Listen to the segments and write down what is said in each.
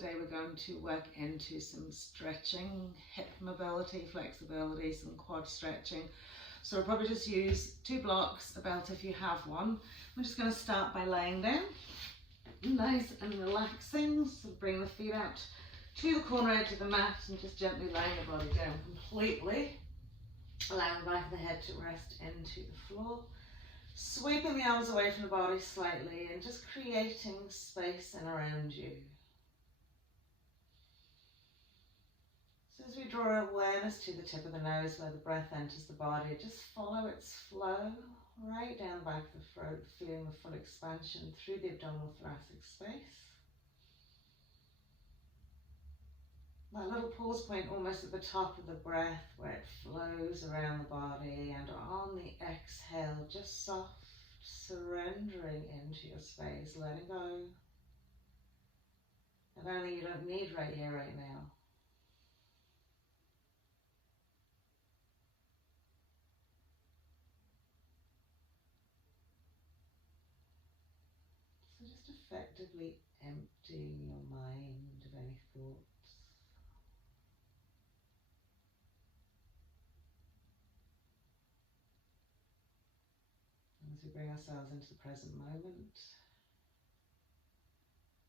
today we're going to work into some stretching, hip mobility, flexibility, some quad stretching. So I'll probably just use 2 blocks, a belt if you have one. I'm just going to start by laying down, nice and relaxing. So bring the feet out to the corner edge of the mat and just gently laying the body down completely, allowing the back of the head to rest into the floor. Sweeping the arms away from the body slightly and just creating space in around you. So as we draw awareness to the tip of the nose where the breath enters the body, just follow its flow right down the back of the throat, feeling the full expansion through the abdominal thoracic space. That little pause point almost at the top of the breath where it flows around the body, and on the exhale, just soft, surrendering into your space, letting go. And only you don't need right here, right now. So just effectively emptying your mind of any thoughts. As we bring ourselves into the present moment,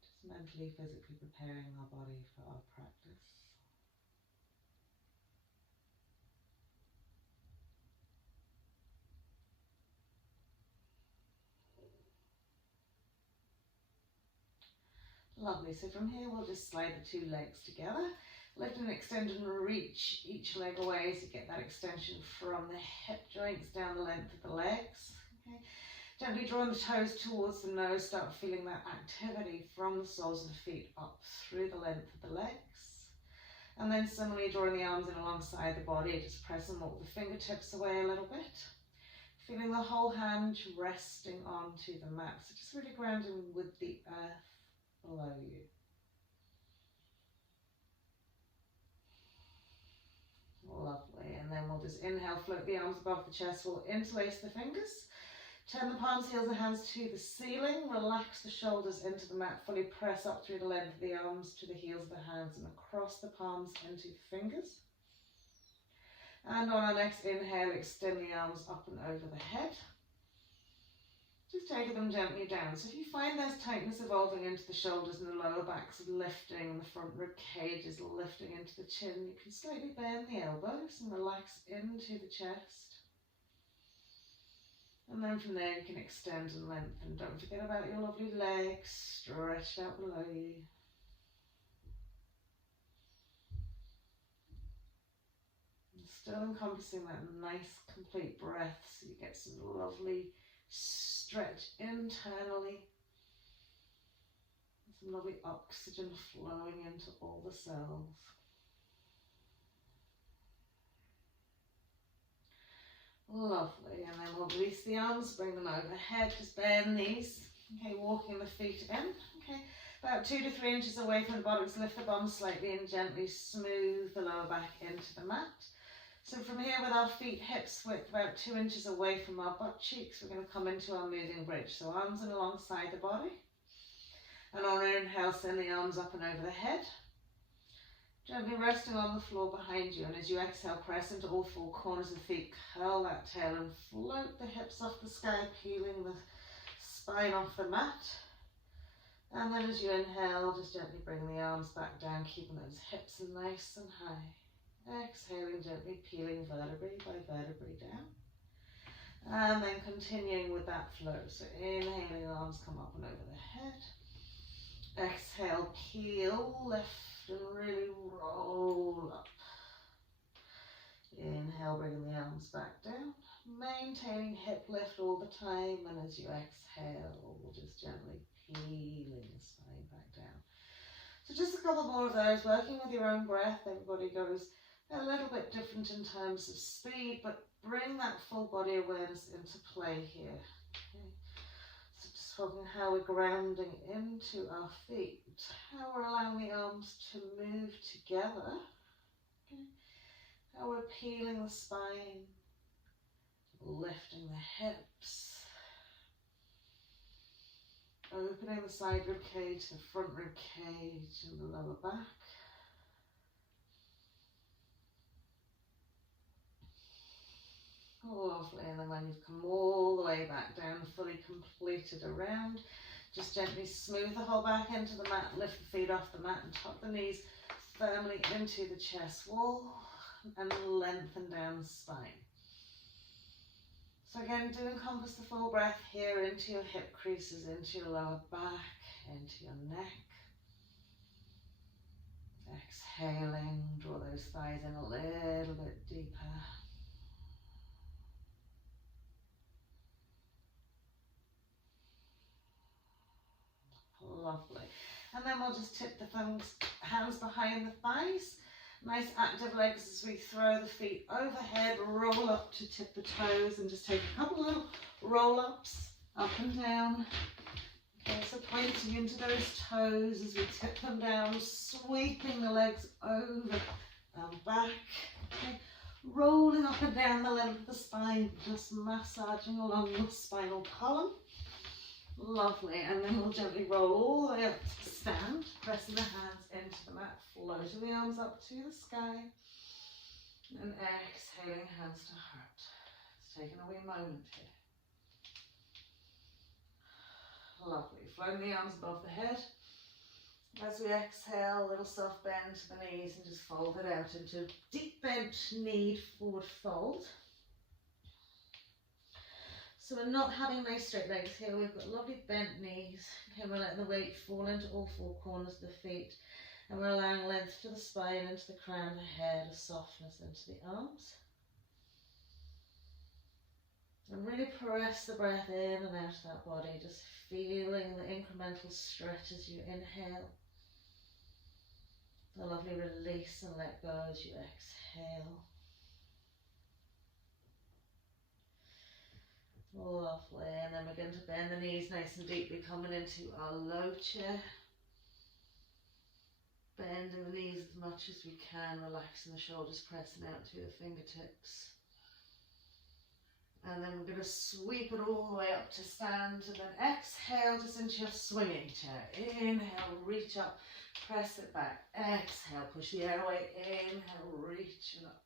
just mentally, physically preparing our body for our practice. Lovely, so from here we'll just slide the 2 legs together, lift and extend and reach each leg away so you get that extension from the hip joints down the length of the legs. Okay. Gently drawing the toes towards the nose, start feeling that activity from the soles of the feet up through the length of the legs. And then similarly drawing the arms in alongside the body, just press and walk the fingertips away a little bit. Feeling the whole hand resting onto the mat, so just really grounding with the earth below you. Lovely, and then we'll just inhale, float the arms above the chest, we'll interlace the fingers. Turn the palms, heels and hands to the ceiling. Relax the shoulders into the mat. Fully press up through the length of the arms to the heels of the hands and across the palms into the fingers. And on our next inhale, extend the arms up and over the head. Just taking them gently down. So if you find there's tightness evolving into the shoulders and the lower back's lifting, the front rib cage is lifting into the chin, you can slightly bend the elbows and relax into the chest. And then from there you can extend and lengthen. Don't forget about your lovely legs stretched out below you. And still encompassing that nice complete breath so you get some lovely stretch internally. And some lovely oxygen flowing into all the cells. Lovely, and then we'll release the arms, bring them overhead, just bend these, okay, walking the feet in, okay, about 2 to 3 inches away from the bottoms, lift the bum slightly and gently smooth the lower back into the mat. So from here with our feet hips width about 2 inches away from our butt cheeks, we're going to come into our moving bridge, so arms in alongside the body, and on our inhale send the arms up and over the head. Gently resting on the floor behind you, and as you exhale, press into all 4 corners of the feet, curl that tail and float the hips off the sky, peeling the spine off the mat. And then as you inhale, just gently bring the arms back down, keeping those hips nice and high. Exhaling, gently peeling vertebrae by vertebrae down. And then continuing with that flow. So inhaling, arms come up and over the head. Exhale, peel, lift, and really roll up. Inhale, bringing the arms back down, maintaining hip lift all the time, and as you exhale, we'll just gently peeling the spine back down. So just a couple more of those, working with your own breath. Everybody goes a little bit different in terms of speed, but bring that full body awareness into play here. Okay. Just focusing how we're grounding into our feet, how we're allowing the arms to move together, okay. How we're peeling the spine, lifting the hips, Opening the side rib cage, the front rib cage and the lower back. Lovely, and then when you've come all the way back down, fully completed around, just gently smooth the whole back into the mat, lift the feet off the mat and tuck the knees firmly into the chest wall and lengthen down the spine. So again, do encompass the full breath here into your hip creases, into your lower back, into your neck. Exhaling, draw those thighs in a little bit deeper. Lovely. And then we'll just tip the hands behind the thighs. Nice active legs as we throw the feet overhead, roll up to tip the toes and just take a couple of little roll-ups up and down. Okay, so pointing into those toes as we tip them down, sweeping the legs over and back. Okay, rolling up and down the length of the spine, just massaging along the spinal column. Lovely, and then we'll gently roll all the way up to stand, pressing the hands into the mat, floating the arms up to the sky, and exhaling, hands to heart. It's taking a wee moment here. Lovely, floating the arms above the head. As we exhale, a little soft bend to the knees and just fold it out into deep bent knee forward fold. So we're not having nice straight legs here, we've got lovely bent knees. Okay, we're letting the weight fall into all four corners of the feet. And we're allowing length to the spine, into the crown of the head, a softness into the arms. And really press the breath in and out of that body, just feeling the incremental stretch as you inhale. The lovely release and let go as you exhale. Lovely, and then we're going to bend the knees nice and deeply, coming into our low chair. Bending the knees as much as we can, relaxing the shoulders, pressing out to the fingertips. And then we're going to sweep it all the way up to stand, and then exhale just into your swinging chair. Inhale, reach up, press it back. Exhale, push the air away. Inhale, reach it up.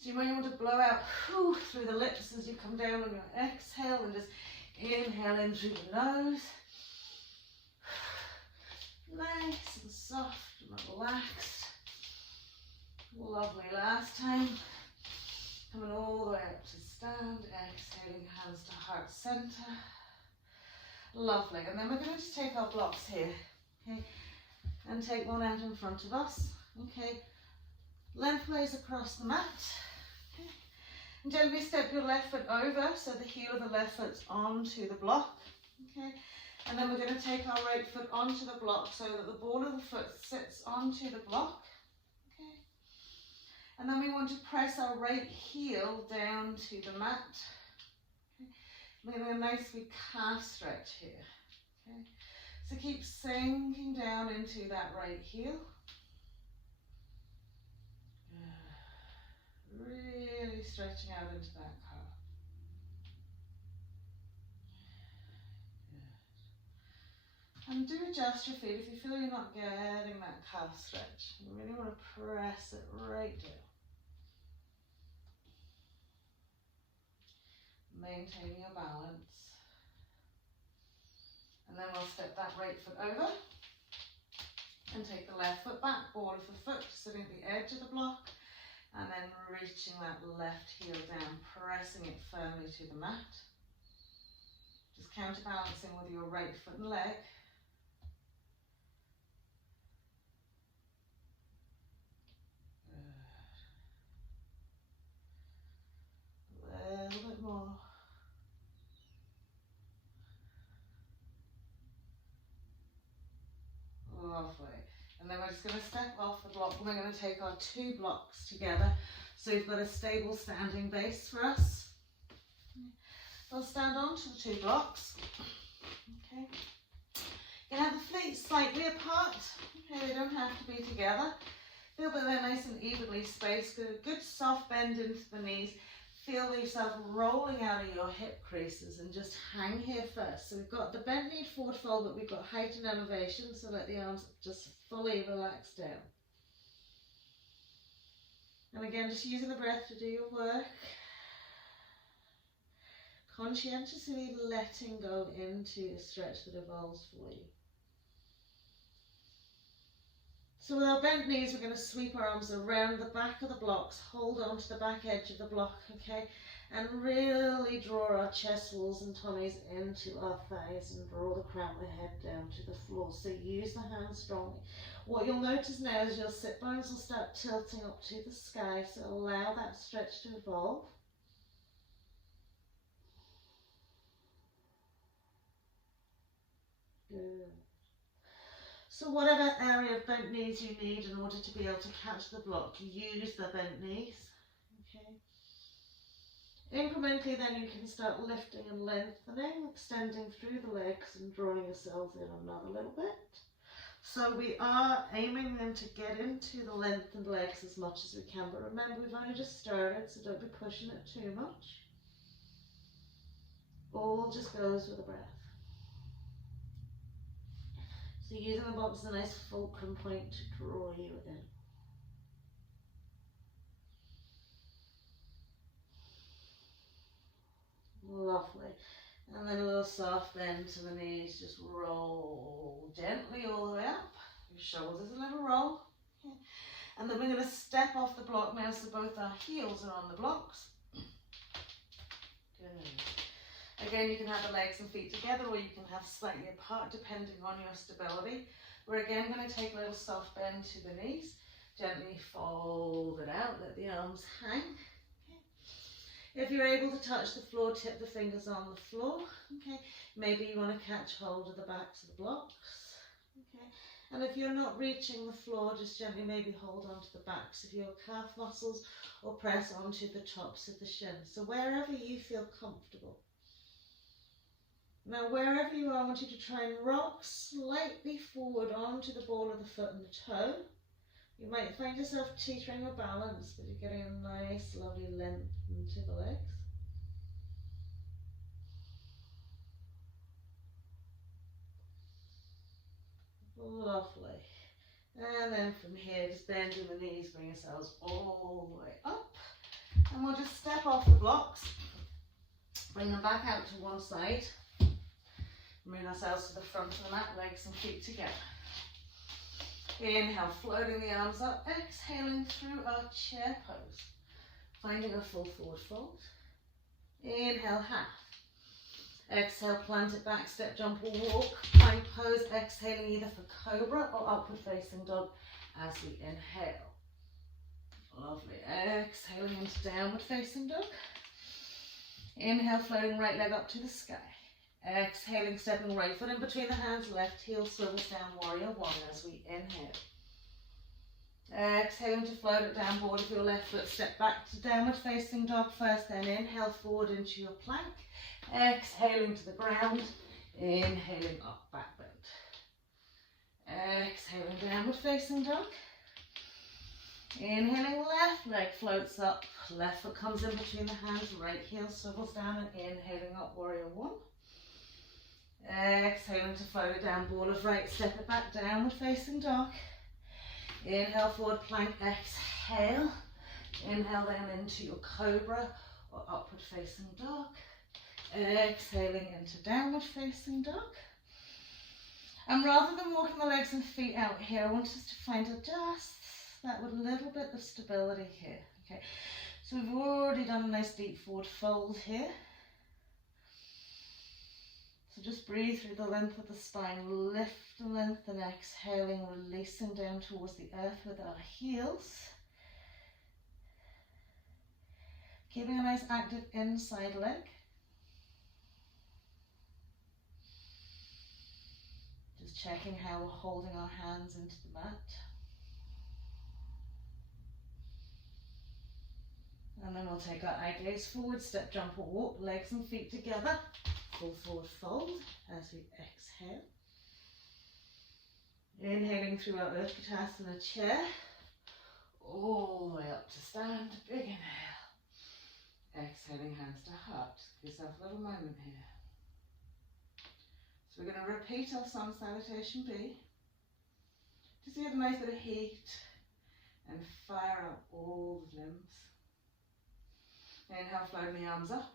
So you might want to blow out through the lips as you come down on your exhale, and just inhale in through the nose. Nice and soft and relaxed. Lovely. Last time. Coming all the way up to stand. Exhaling, hands to heart center. Lovely. And then we're going to just take our blocks here. Okay. And take one out in front of us. Okay. Lengthways across the mat. Okay. And gently step your left foot over so the heel of the left foot's onto the block. Okay. And then we're going to take our right foot onto the block so that the ball of the foot sits onto the block. Okay. And then we want to press our right heel down to the mat. Okay. We're going to a nice big calf stretch here. Okay. So keep sinking down into that right heel. Really stretching out into that calf. And do adjust your feet if you feel you're not getting that calf stretch. You really want to press it right down. Maintaining your balance. And then we'll step that right foot over and take the left foot back, ball of the foot sitting at the edge of the block, and then reaching that left heel down, pressing it firmly to the mat. Just counterbalancing with your right foot and leg. A little bit more. Lovely. And then we're just going to step off the block and we're going to take our two blocks together. So we've got a stable standing base for us. We'll stand onto the two blocks. Okay. You can have the feet slightly apart. Okay, they don't have to be together. Feel that they're nice and evenly spaced. Good soft bend into the knees. feel yourself rolling out of your hip creases and just hang here first. So we've got the bent knee forward fold, but we've got height and elevation, so let the arms just fully relax down. And again, just using the breath to do your work. Conscientiously letting go into a stretch that evolves for you. So with our bent knees, we're going to sweep our arms around the back of the blocks, hold on to the back edge of the block, okay? And really draw our chest walls and tummies into our thighs and draw the crown of the head down to the floor. So use the hands strongly. What you'll notice now is your sit bones will start tilting up to the sky, so allow that stretch to evolve. Good. So whatever area of bent knees you need in order to be able to catch the block, use the bent knees. Okay. Incrementally then you can start lifting and lengthening, extending through the legs and drawing yourselves in another little bit. So we are aiming then to get into the lengthened legs as much as we can, but remember we've only just started, so don't be pushing it too much. All just goes with the breath. So using the box as a nice fulcrum point to draw you in. Lovely. And then a little soft bend to the knees, just roll gently all the way up. Your shoulders a little roll. Okay. And then we're going to step off the block now, so both our heels are on the blocks. Good. Again, you can have the legs and feet together, or you can have slightly apart depending on your stability. We're again going to take a little soft bend to the knees, gently fold it out, let the arms hang. Okay. If you're able to touch the floor, tip the fingers on the floor. Okay. Maybe you want to catch hold of the backs of the blocks. Okay. And if you're not reaching the floor, just gently maybe hold onto the backs of your calf muscles or press onto the tops of the shins. So wherever you feel comfortable. Now wherever you are, I want you to try and rock slightly forward onto the ball of the foot and the toe. You might find yourself teetering your balance, but you're getting a nice lovely length into the legs. Lovely. And then from here, just bending the knees, bring yourselves all the way up. And we'll just step off the blocks, bring them back out to one side. Bring ourselves to the front of the mat, legs and feet together. Inhale, floating the arms up, exhaling through our chair pose. Finding a full forward fold. Inhale, half. Exhale, plant it back, step, jump or walk. Plank pose, exhaling either for cobra or upward facing dog as we inhale. Lovely. Exhaling into downward facing dog. Inhale, floating right leg up to the sky. Exhaling, stepping right foot in between the hands, left heel swivels down, warrior one as we inhale. Exhaling to float it down, board of your left foot, step back to downward facing dog first, then inhale forward into your plank. Exhaling to the ground, inhaling up, back bend. Exhaling, downward facing dog. Inhaling, left leg floats up, left foot comes in between the hands, right heel swivels down, and inhaling up, warrior one. Exhaling to float it down, ball of right, step it back, downward facing dog. Inhale, forward plank, exhale. Inhale down into your cobra or upward facing dog. Exhaling into downward facing dog. And rather than walking the legs and feet out here, I want us to find just that with a little bit of stability here. Okay, so we've already done a nice deep forward fold here. So just breathe through the length of the spine, lift and lengthen, exhaling, releasing down towards the earth with our heels. Keeping a nice active inside leg. Just checking how we're holding our hands into the mat. And then we'll take our eye gaze forward, step, jump or walk, legs and feet together. Full forward fold as we exhale. Inhaling through our Utkatasana chair. All the way up to stand. Big inhale. Exhaling, hands to heart. Give yourself a little moment here. So we're going to repeat our sun salutation B. Just to get a nice bit of heat and fire up all the limbs. Inhale, floating the arms up.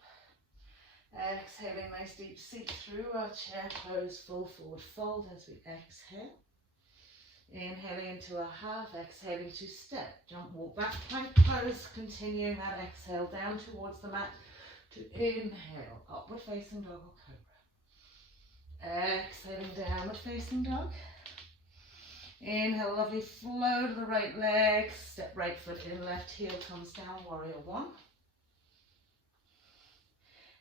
Exhaling, nice deep seat through our chair pose, full forward fold as we exhale. Inhaling into a half, exhaling to step, jump, walk back, plank pose, continuing that exhale down towards the mat to inhale, upward facing dog or cobra. Exhaling, downward facing dog. Inhale, lovely flow to the right leg, step right foot in, left heel comes down, warrior one.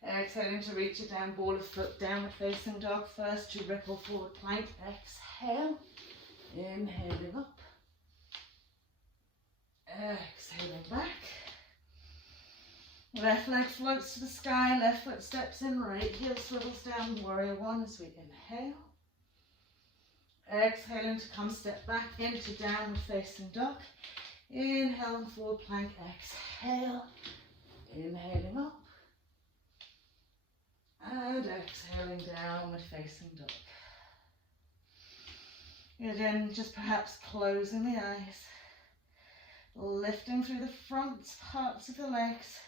Exhaling to reach it down, ball of foot, downward facing dog first to ripple forward plank, exhale. Inhaling up, exhaling back. Left leg floats to the sky, left foot steps in, right heel swivels down, warrior one as we inhale. Exhaling to come step back into downward facing dog. Inhale and forward plank, exhale. Inhaling up. And exhaling downward facing dog. Again, just perhaps closing the eyes, lifting through the front parts of the legs,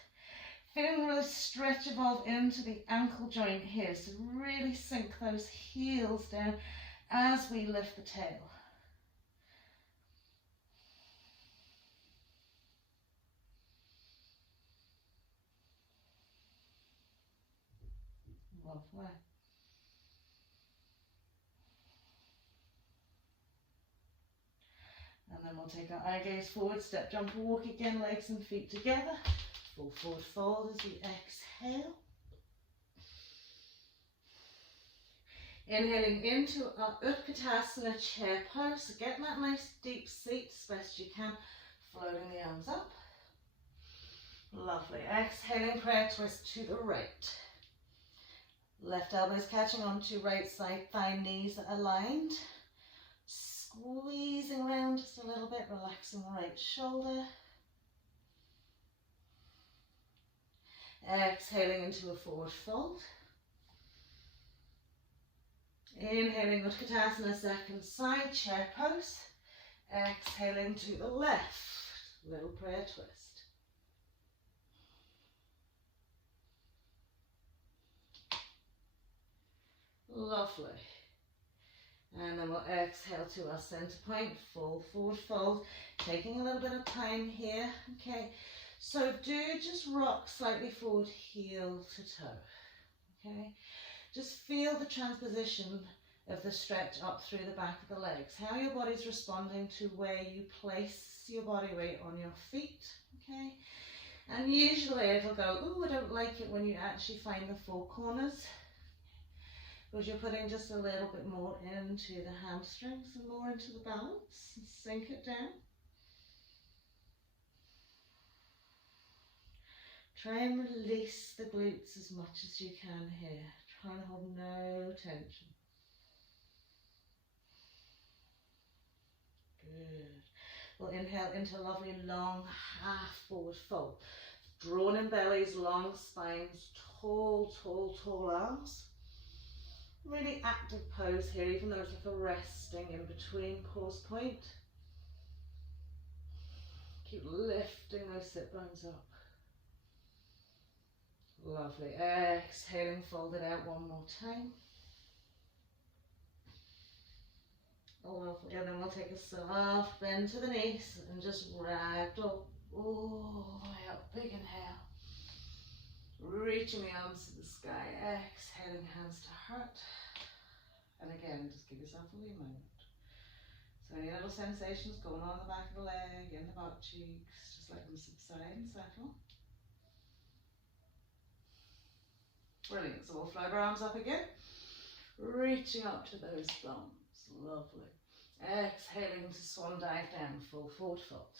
feeling really stretch evolve into the ankle joint here, so really sink those heels down as we lift the tail. Lovely. And then we'll take our eye gaze forward, step, jump, walk again, legs and feet together. Full forward fold as we exhale. Inhaling into our Utkatasana chair pose. So get that nice deep seat as best you can. Floating the arms up. Lovely. Exhaling, prayer twist to the right. Left elbows catching onto right side thigh, knees are aligned. Squeezing around just a little bit, relaxing the right shoulder. Exhaling into a forward fold. Inhaling Utkatasana, second side chair pose. Exhaling to the left, little prayer twist. Lovely. And then we'll exhale to our center point, full forward fold, taking a little bit of time here. Okay, so do just rock slightly forward, heel to toe. Okay, just feel the transposition of the stretch up through the back of the legs, how your body's responding to where you place your body weight on your feet. Okay, and usually it'll go, ooh, I don't like it when you actually find the four corners, because you're putting just a little bit more into the hamstrings and more into the balance. Sink it down. Try and release the glutes as much as you can here. Try and hold no tension. Good. We'll inhale into a lovely long half forward fold. Drawn in bellies, long spines, tall, tall, tall arms. Really active pose here, even though it's like a resting in between pause point. Keep lifting those sit bones up. Lovely. Exhaling, fold it out one more time. Lovely. And then we'll take a soft bend to the knees and just ragdoll all the way up. Big inhale. Reaching the arms to the sky, exhaling, hands to heart. And again, just give yourself a wee moment. So any little sensations going on in the back of the leg, in the butt cheeks, just let them subside and settle. Brilliant. So we'll float our arms up again, reaching up to those thumbs. Lovely. Exhaling to swan dive down, full forward fold.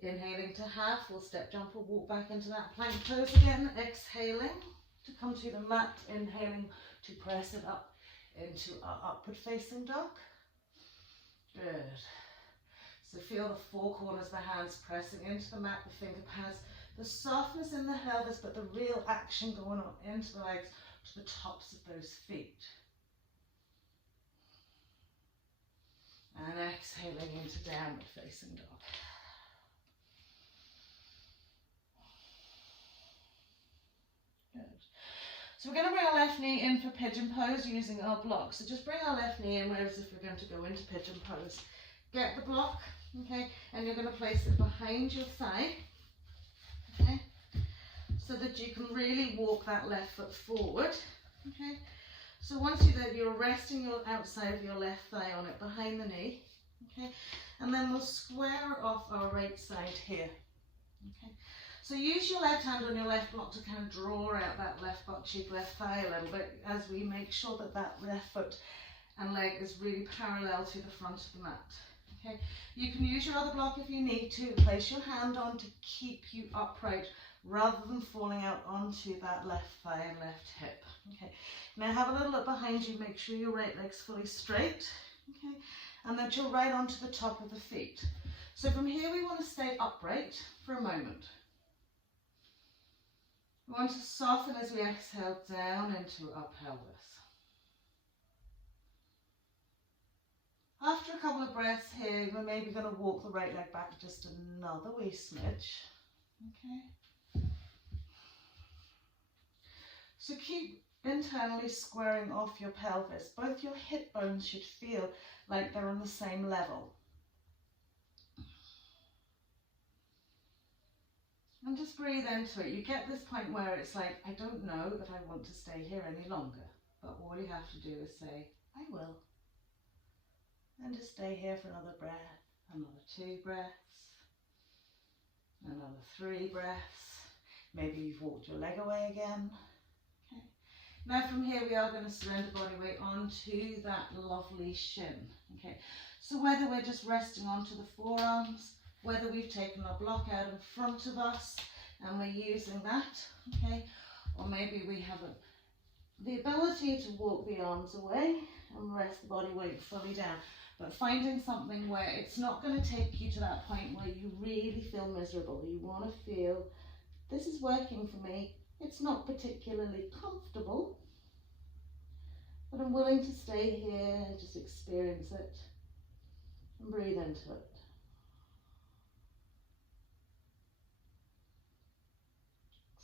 Inhaling to half, we'll step, jump or walk back into that plank pose again. Exhaling to come to the mat, inhaling to press it up into our upward facing dog. Good. So feel the four corners of the hands pressing into the mat, the finger pads The softness in the pelvis, but the real action going up into the legs, to the tops of those feet. And exhaling into downward facing dog. Good. So we're going to bring our left knee in for pigeon pose using our block. So just bring our left knee in as if we're going to go into pigeon pose. Get the block, okay, and you're going to place it behind your thigh, okay, so that you can really walk that left foot forward, okay. So once you do that, you're resting your outside of your left thigh on it behind the knee, okay, and then we'll square off our right side here, okay. So use your left hand on your left block to kind of draw out that left butt cheek, left thigh a little bit as we make sure that that left foot and leg is really parallel to the front of the mat. Okay, you can use your other block if you need to. Place your hand on to keep you upright rather than falling out onto that left thigh and left hip. Okay, now have a little look behind you, make sure your right leg's fully straight, okay, and that you're right onto the top of the feet. So from here we want to stay upright for a moment. We want to soften as we exhale down into our pelvis. After a couple of breaths here, we're maybe going to walk the right leg back just another wee smidge. Okay. So keep internally squaring off your pelvis. Both your hip bones should feel like they're on the same level. And just breathe into it. You get this point where it's like, I don't know that I want to stay here any longer. But all you have to do is say, I will. And just stay here for another breath, another 2 breaths, another 3 breaths. Maybe you've walked your leg away again. Okay. Now from here we are going to surrender body weight onto that lovely shin. Okay. So whether we're just resting onto the forearms, whether we've taken our block out in front of us and we're using that, okay, or maybe we have the ability to walk the arms away and rest the body weight fully down. But finding something where it's not going to take you to that point where you really feel miserable. You want to feel, this is working for me. It's not particularly comfortable, but I'm willing to stay here, just experience it, and breathe into it.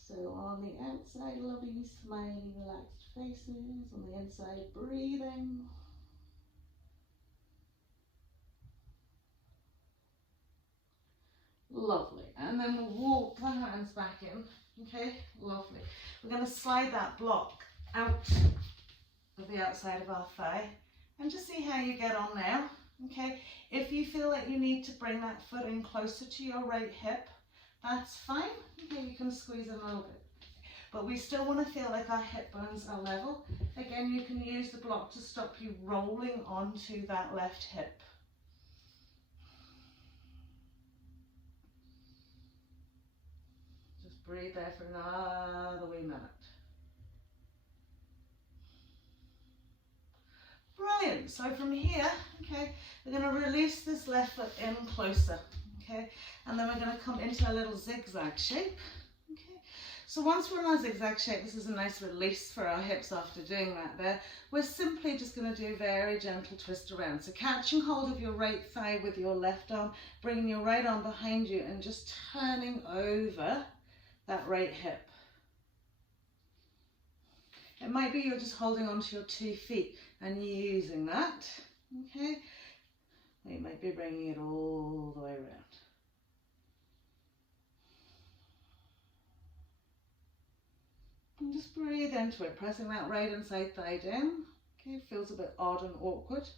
So on the outside, lovely, smiley, relaxed faces. On the inside, breathing. Lovely. And then we'll walk the hands back in. Okay, lovely. We're going to slide that block out of the outside of our thigh and just see how you get on now. Okay, if you feel like you need to bring that foot in closer to your right hip, that's fine. Okay, you can squeeze in a little bit. But we still want to feel like our hip bones are level. Again, you can use the block to stop you rolling onto that left hip. Just breathe there for another wee minute. Brilliant. So from here, okay, we're going to release this left foot in closer. Okay, and then we're going to come into a little zigzag shape. Okay, so once we're in our zigzag shape, this is a nice release for our hips after doing that there. We're simply just going to do a very gentle twist around. So catching hold of your right thigh with your left arm, bringing your right arm behind you and just turning over that right hip. It might be you're just holding onto your 2 feet and using that. Okay, you might be bringing it all the way around. And just breathe into it, pressing that right inside thigh down. Okay, it feels a bit odd and awkward.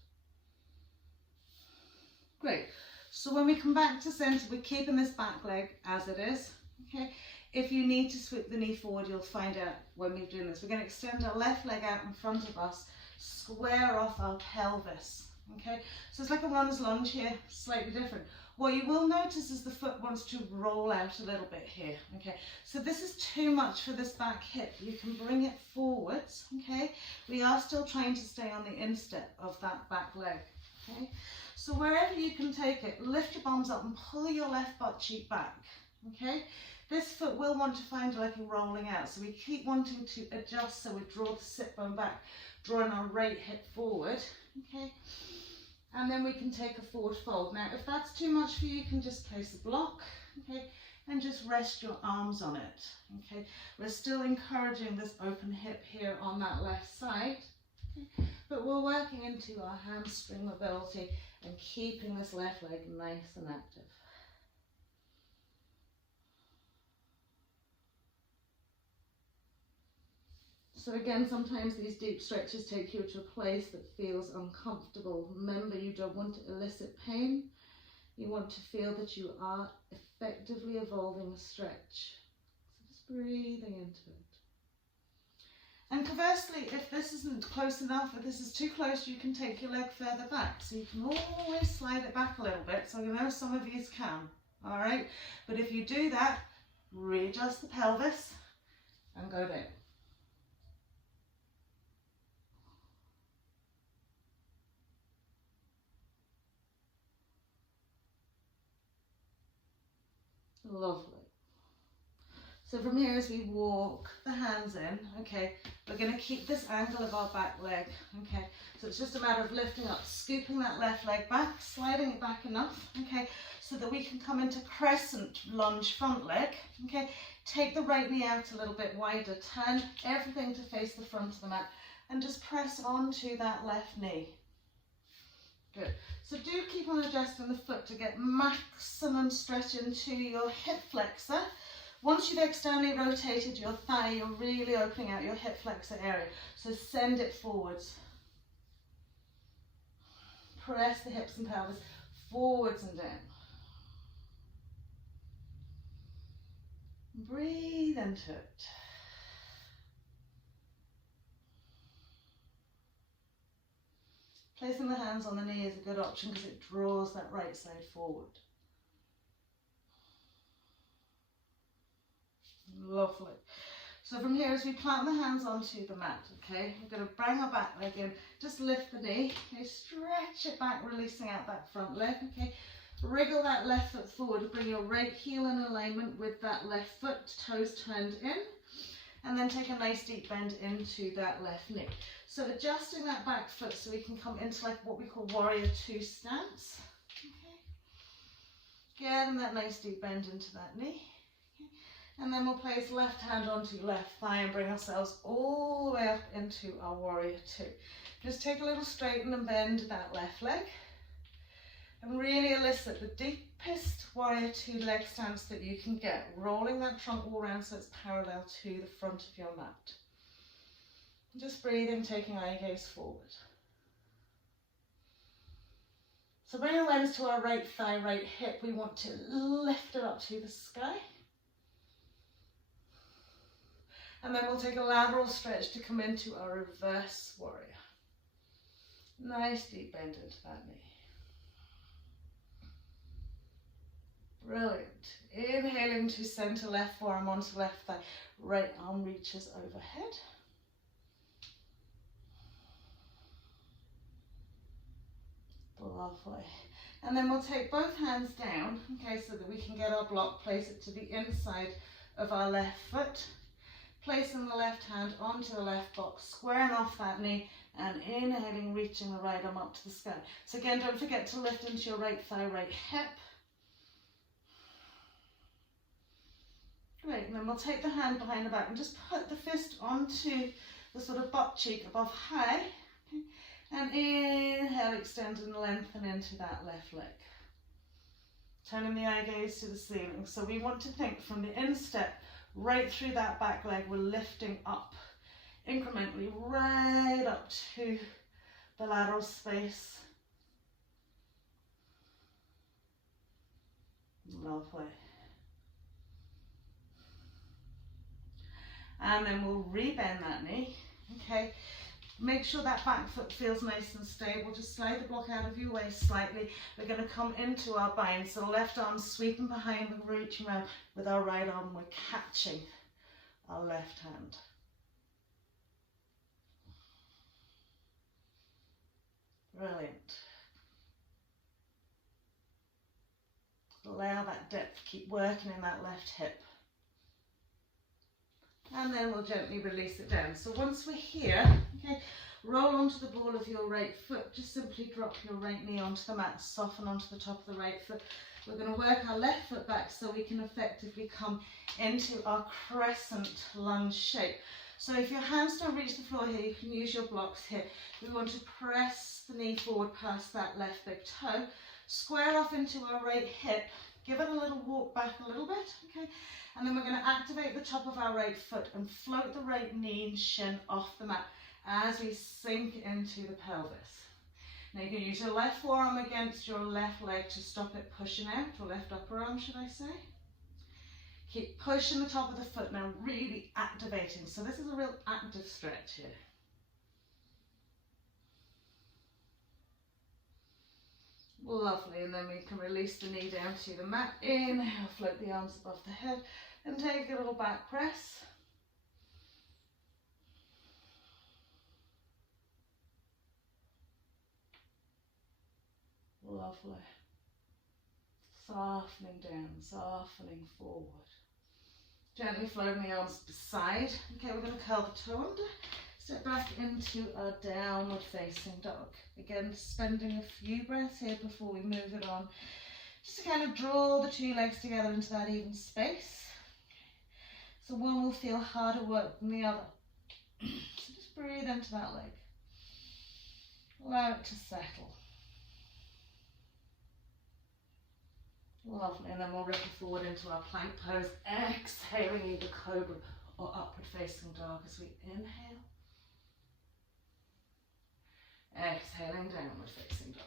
Great. So when we come back to center, we're keeping this back leg as it is. Okay. If you need to sweep the knee forward, you'll find out when we're doing this. We're going to extend our left leg out in front of us, square off our pelvis. Okay, so it's like a runner's lunge here, slightly different. What you will notice is the foot wants to roll out a little bit here. Okay, so this is too much for this back hip. You can bring it forwards. Okay, we are still trying to stay on the instep of that back leg. Okay, so wherever you can take it, lift your palms up and pull your left butt cheek back. okay? This foot will want to find like a rolling out, so we keep wanting to adjust, so we draw the sit bone back, drawing our right hip forward, okay? And then we can take a forward fold. Now, if that's too much for you, you can just place a block, okay? And just rest your arms on it, okay? We're still encouraging this open hip here on that left side, okay? But we're working into our hamstring mobility and keeping this left leg nice and active. So again, sometimes these deep stretches take you to a place that feels uncomfortable. Remember, you don't want to elicit pain. You want to feel that you are effectively evolving a stretch. So just breathing into it. And conversely, if this isn't close enough, if this is too close, you can take your leg further back. So you can always slide it back a little bit. So I know some of you can, all right? But if you do that, readjust the pelvis and go down. Lovely. So from here, as we walk the hands in, okay, we're going to keep this angle of our back leg, okay. So it's just a matter of lifting up, scooping that left leg back, sliding it back enough, okay, so that we can come into crescent lunge front leg, okay. Take the right knee out a little bit wider, turn everything to face the front of the mat, and just press onto that left knee. Good. So do keep on adjusting the foot to get maximum stretch into your hip flexor. Once you've externally rotated your thigh, you're really opening out your hip flexor area. So send it forwards. Press the hips and pelvis forwards and down. Breathe into it. Placing the hands on the knee is a good option because it draws that right side forward. Lovely. So from here, as we plant the hands onto the mat, okay, we're going to bring our back leg in, just lift the knee, okay, stretch it back, releasing out that front leg, okay, wriggle that left foot forward, bring your right heel in alignment with that left foot, toes turned in, and then take a nice deep bend into that left knee. So adjusting that back foot so we can come into like what we call warrior two stance, okay, getting that nice deep bend into that knee. And then we'll place left hand onto left thigh and bring ourselves all the way up into our warrior two. Just take a little straighten and bend that left leg. And really elicit the deepest warrior two leg stance that you can get. Rolling that trunk all around so it's parallel to the front of your mat. And just breathing, taking eye gaze forward. So bring awareness to our right thigh, right hip. We want to lift it up to the sky. And then we'll take a lateral stretch to come into our reverse warrior. Nice deep bend into that knee. Brilliant. Inhaling to center, left forearm onto left thigh. Right arm reaches overhead. Lovely. And then we'll take both hands down, okay, so that we can get our block, place it to the inside of our left foot. Placing the left hand onto the left box, squaring off that knee, and inhaling, reaching the right arm up to the sky. So again, don't forget to lift into your right thigh, right hip. Great, and then we'll take the hand behind the back and just put the fist onto the sort of butt cheek above high. Okay. And inhale, extend and lengthen into that left leg. Turning the eye gaze to the ceiling. So we want to think from the instep right through that back leg, we're lifting up incrementally right up to the lateral space. Lovely. And then we'll rebend that knee, okay? Make sure that back foot feels nice and stable. Just slide the block out of your waist slightly. We're going to come into our bind. So left arm sweeping behind and reaching around. With our right arm, we're catching our left hand. Brilliant. Allow that depth, keep working in that left hip. And then we'll gently release it down. So once we're here, okay, roll onto the ball of your right foot. Just simply drop your right knee onto the mat, soften onto the top of the right foot. We're going to work our left foot back so we can effectively come into our crescent lunge shape. So if your hands don't reach the floor here, you can use your blocks here. We want to press the knee forward past that left big toe, square off into our right hip, give it a little walk back a little bit, okay? And then we're going to activate the top of our right foot and float the right knee and shin off the mat as we sink into the pelvis. Now you can use your left forearm against your left leg to stop it pushing out, or left upper arm should I say. Keep pushing the top of the foot now, really activating. So this is a real active stretch here. Lovely, and then we can release the knee down to the mat. Inhale, float the arms above the head and take a little back press. Lovely. Softening down, softening forward. Gently floating the arms beside. Okay, we're going to curl the toe under. Step back into our downward facing dog. Again, spending a few breaths here before we move it on. Just to kind of draw the two legs together into that even space. So one will feel harder work than the other. So just breathe into that leg. Allow it to settle. Lovely, and then we'll ripple forward into our plank pose, exhaling either cobra or upward facing dog as we inhale. Exhaling downward facing dog.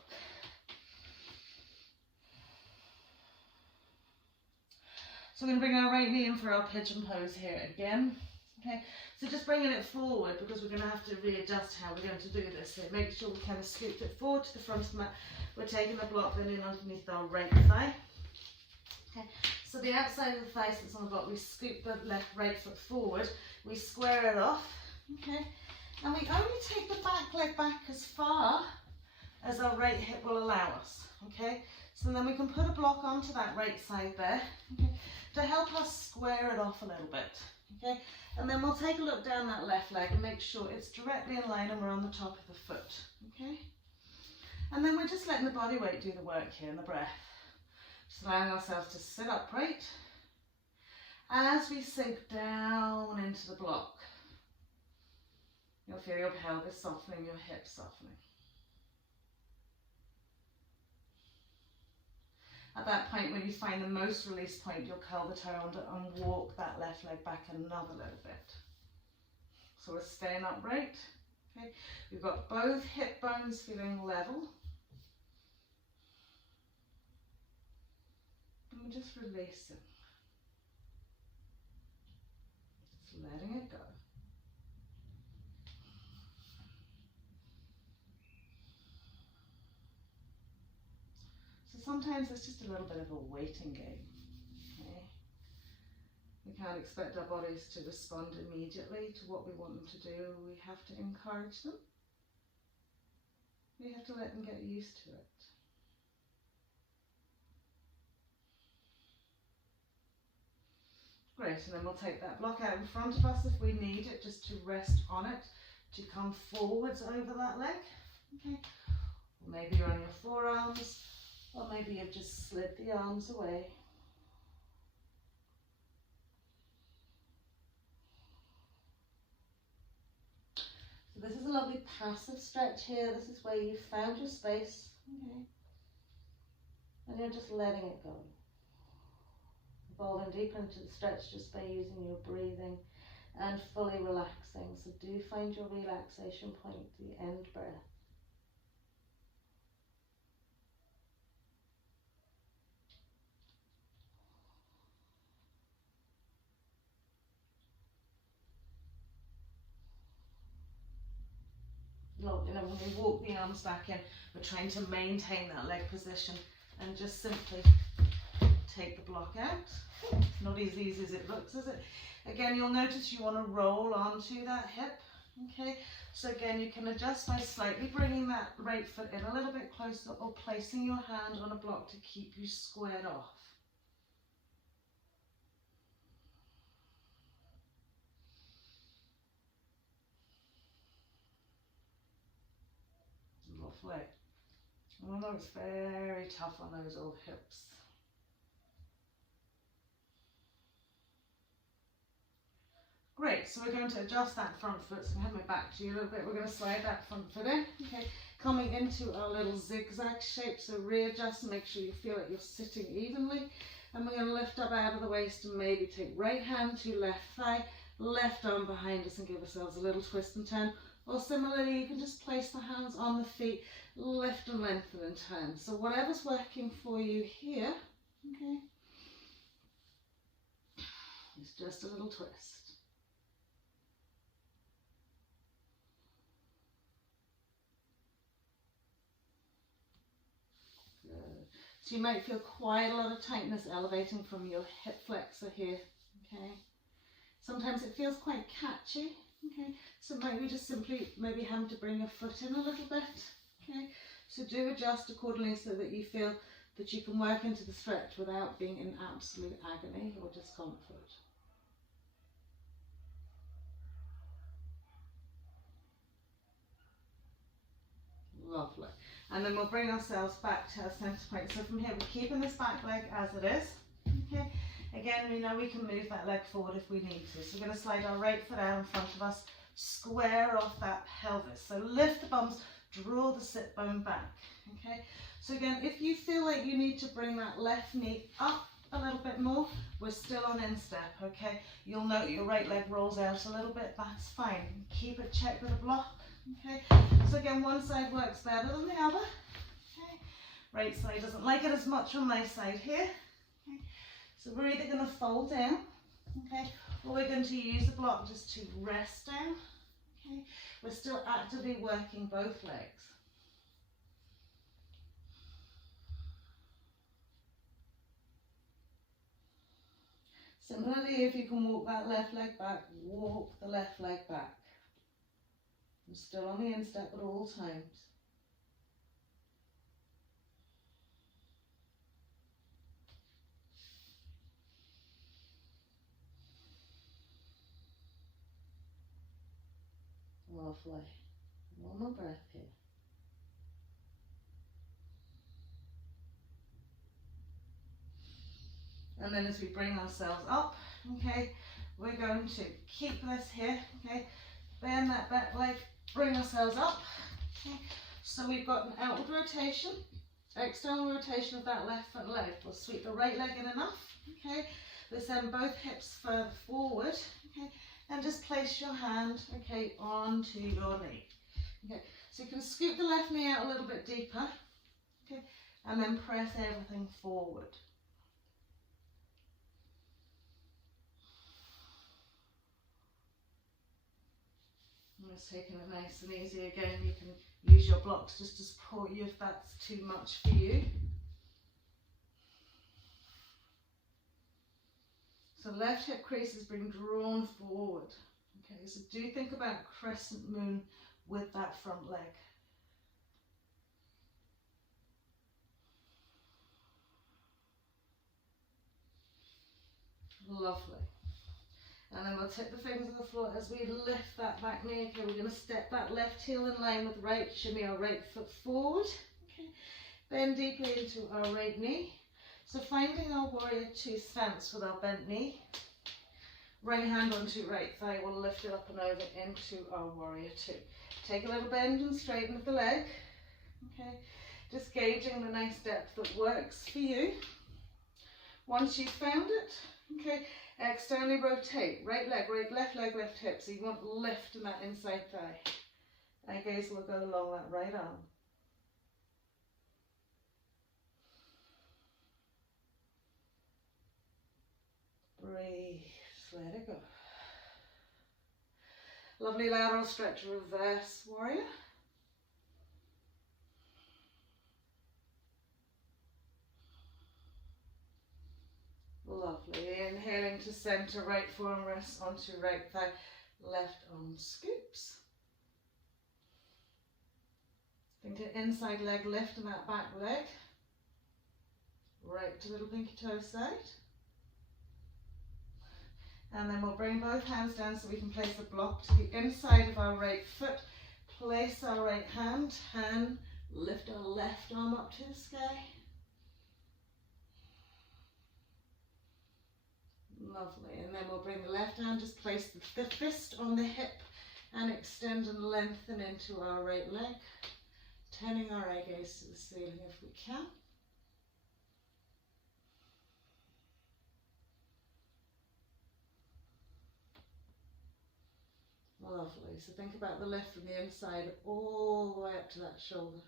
So we're going to bring our right knee in for our pigeon pose here again. Okay, so just bringing it forward because we're going to have to readjust how we're going to do this. So make sure we kind of scoop it forward to the front of the mat. We're taking the block then in underneath our right thigh. Okay, so the outside of the thigh sits on the block. We scoop the right foot forward. We square it off. Okay, and we only take the back leg back as far as our right hip will allow us. Okay, so then we can put a block onto that right side there. Okay, to help us square it off a little bit. Okay, and then we'll take a look down that left leg and make sure it's directly in line and we're on the top of the foot. Okay, and then we're just letting the body weight do the work here and the breath. Just allowing ourselves to sit upright as we sink down into the block. You'll feel your pelvis softening, your hips softening. At that point, when you find the most release point, you'll curl the toe under and walk that left leg back another little bit. So we're staying upright. Okay, we've got both hip bones feeling level. And we're just releasing. Just letting it go. So sometimes it's just a little bit of a waiting game. Okay? We can't expect our bodies to respond immediately to what we want them to do. We have to encourage them. We have to let them get used to it. Great, and then we'll take that block out in front of us if we need it, just to rest on it, to come forwards over that leg. Okay, or maybe you're on your forearms, or maybe you've just slid the arms away. So this is a lovely passive stretch here. This is where you found your space. Okay, and you're just letting it go. Evolving deeper into the stretch just by using your breathing and fully relaxing. So do find your relaxation point, the end breath. Lovely. And when we walk the arms back in, we're trying to maintain that leg position and just simply take the block out. Not as easy as it looks, is it? Again, you'll notice you want to roll onto that hip. Okay, so again, you can adjust by slightly bringing that right foot in a little bit closer or placing your hand on a block to keep you squared off. Lovely. Oh, that was very tough on those old hips. Great, so we're going to adjust that front foot. So I have my back to you a little bit. We're going to slide that front foot in. Okay, coming into our little zigzag shape. So readjust and make sure you feel like you're sitting evenly. And we're going to lift up out of the waist and maybe take right hand to left thigh, left arm behind us and give ourselves a little twist and turn. Or similarly, you can just place the hands on the feet, lift and lengthen and turn. So whatever's working for you here, okay, it's just a little twist. So you might feel quite a lot of tightness elevating from your hip flexor here, okay? Sometimes it feels quite catchy, okay? So it might be just simply maybe having to bring your foot in a little bit, okay? So do adjust accordingly so that you feel that you can work into the stretch without being in absolute agony or discomfort. Lovely. And then we'll bring ourselves back to our center point. So from here, we're keeping this back leg as it is. Okay. Again, we know we can move that leg forward if we need to. So we're going to slide our right foot out in front of us, square off that pelvis. So lift the bums, draw the sit bone back. Okay. So again, if you feel like you need to bring that left knee up a little bit more, we're still on instep. Okay. You'll note your right leg rolls out a little bit. That's fine. Keep it checked with a block. Okay, so again, one side works better than the other. Okay, right side doesn't like it as much on my side here. Okay, so we're either going to fold down, okay, or we're going to use the block just to rest down. Okay, we're still actively working both legs. Similarly, if you can walk that left leg back, walk the left leg back. I'm still on the instep at all times. Lovely. One more breath here. And then as we bring ourselves up, okay, we're going to keep this here, okay, bend that back leg, bring ourselves up, okay, so we've got an outward rotation, external rotation of that left foot leg. We'll sweep the right leg in enough, okay, let's send both hips further forward, okay, and just place your hand, okay, onto your knee, okay, so you can scoop the left knee out a little bit deeper, okay, and then press everything forward. Just taking it nice and easy again. You can use your blocks just to support you if that's too much for you. So left hip crease is being drawn forward. Okay, so do think about crescent moon with that front leg. Lovely. And then we'll tip the fingers to the floor as we lift that back knee. Okay, we're going to step that left heel in line with right, shimmy our right foot forward. Okay, bend deeply into our right knee. So finding our warrior two stance with our bent knee. Right hand onto right thigh, we'll lift it up and over into our warrior two. Take a little bend and straighten of the leg. Okay, just gauging the nice depth that works for you. Once you've found it, okay, externally rotate, right leg, right, left leg, left hip. So you want lift in that inside thigh. And gaze will go along that right arm. Breathe, just let it go. Lovely lateral stretch, reverse warrior. Lovely. Inhaling to center, right forearm rests onto right thigh, left arm scoops. Think an inside leg lift in that back leg. Right to little pinky toe side. And then we'll bring both hands down so we can place the block to the inside of our right foot. Place our right hand, hand Lift our left arm up to the sky. Lovely. And then we'll bring the left hand, just place the fist on the hip and extend and lengthen into our right leg, turning our eye gaze to the ceiling if we can. Lovely. So think about the lift from the inside all the way up to that shoulder.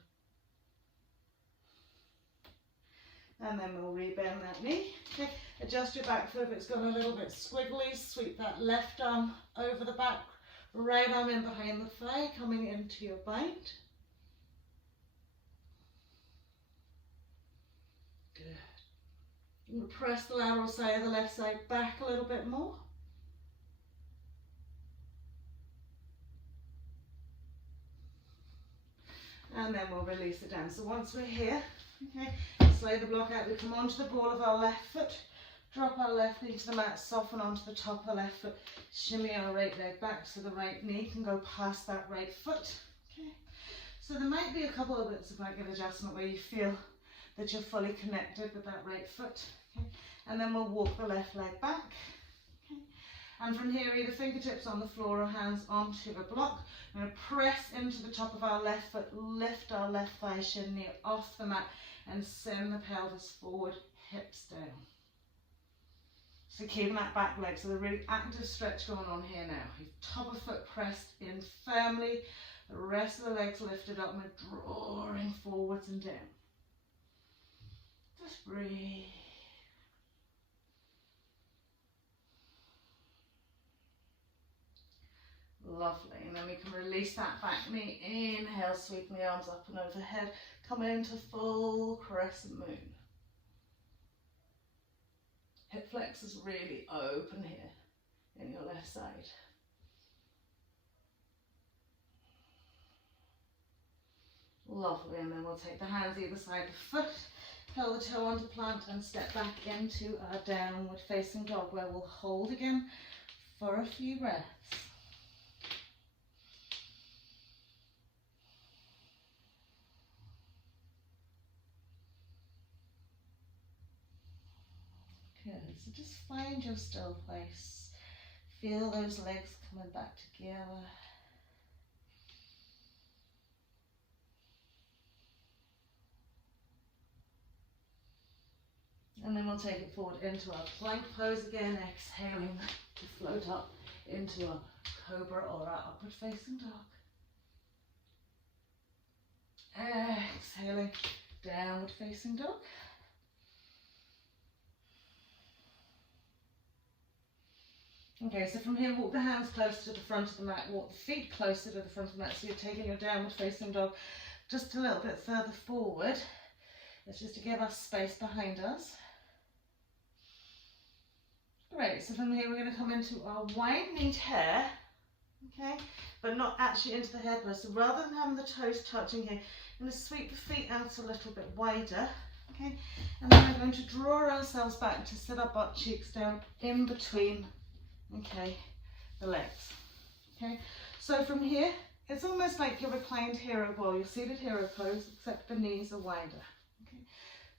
And then we'll rebend that knee. Okay. Adjust your back foot if it's gone a little bit squiggly. Sweep that left arm over the back, right arm in behind the thigh, coming into your bind. Good. And press the lateral side of the left side back a little bit more. And then we'll release it down. So once we're here, okay, slide the block out, we come onto the ball of our left foot, drop our left knee to the mat, soften onto the top of the left foot, shimmy our right leg back so the right knee can go past that right foot. Okay. So there might be a couple of bits of like an adjustment where you feel that you're fully connected with that right foot. Okay. And then we'll walk the left leg back. Okay. And from here, either fingertips on the floor or hands onto a block. We're going to press into the top of our left foot, lift our left thigh shin knee off the mat and send the pelvis forward, hips down. So keeping that back leg, so the really active stretch going on here now. Your top of foot pressed in firmly, the rest of the legs lifted up and we're drawing forwards and down. Just breathe. Lovely, and then we can release that back knee. Inhale, sweeping the arms up and overhead, come into full crescent moon. Hip flexors really open here in your left side. Lovely, and then we'll take the hands either side of the foot, curl the toe onto plant and step back into our downward facing dog where we'll hold again for a few breaths. Good, so just find your still place. Feel those legs coming back together. And then we'll take it forward into our plank pose again, exhaling to float up into a cobra or our upward facing dog. Exhaling, downward facing dog. Okay, so from here, walk the hands closer to the front of the mat, walk the feet closer to the front of the mat, so you're taking your downward facing dog just a little bit further forward. That's just to give us space behind us. Great, so from here we're going to come into our wide kneed hare, okay, but not actually into the head first. So rather than having the toes touching here, I'm going to sweep the feet out a little bit wider, okay, and then we're going to draw ourselves back to sit our butt cheeks down in between, okay, the legs, okay. So from here, it's almost like your reclined hero ball, your seated hero pose, except the knees are wider, okay.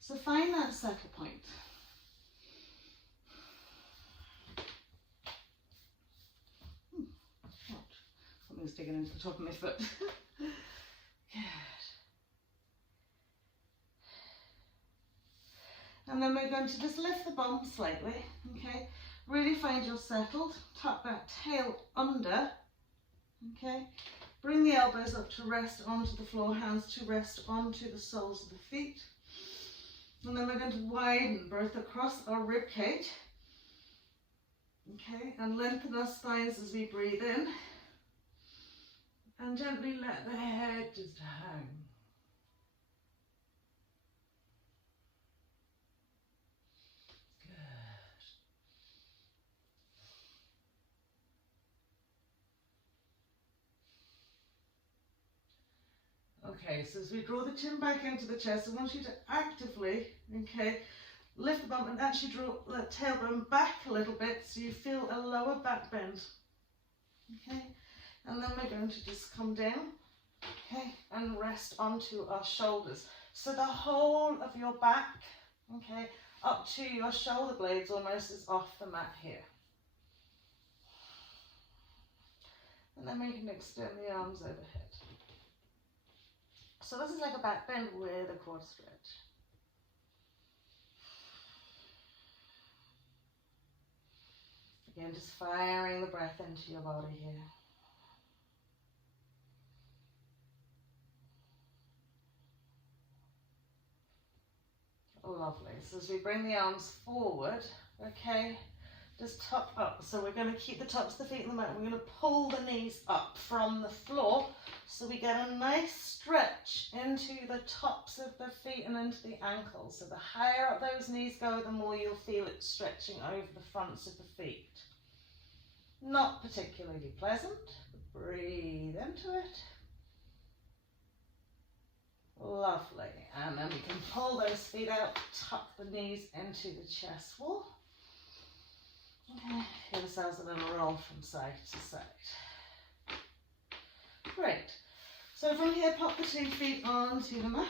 So find that settle point. Something's digging into the top of my foot. Good. And then we're going to just lift the bum slightly, okay? Really find you're settled. Tuck that tail under, okay? Bring the elbows up to rest onto the floor, hands to rest onto the soles of the feet. And then we're going to widen both across our rib cage, okay? And lengthen our spines as we breathe in. And gently let the head just hang. Good. Okay, so as we draw the chin back into the chest, I want you to actively, okay, lift the bum and actually draw the tailbone back a little bit so you feel a lower back bend. Okay. And then we're going to just come down Okay, and rest onto our shoulders. So the whole of your back, okay, up to your shoulder blades almost is off the mat here. And then we can extend the arms overhead. So this is like a back bend with a quad stretch. Again, just firing the breath into your body here. Lovely. So as we bring the arms forward, okay, just top up. So we're going to keep the tops of the feet on the mat. We're going to pull the knees up from the floor so we get a nice stretch into the tops of the feet and into the ankles. So the higher up those knees go, the more you'll feel it stretching over the fronts of the feet. Not particularly pleasant, but breathe into it. Lovely. And then we can pull those feet out, tuck the knees into the chest wall. Okay, give ourselves a little roll from side to side. Great. So from here, pop the 2 feet onto the mat.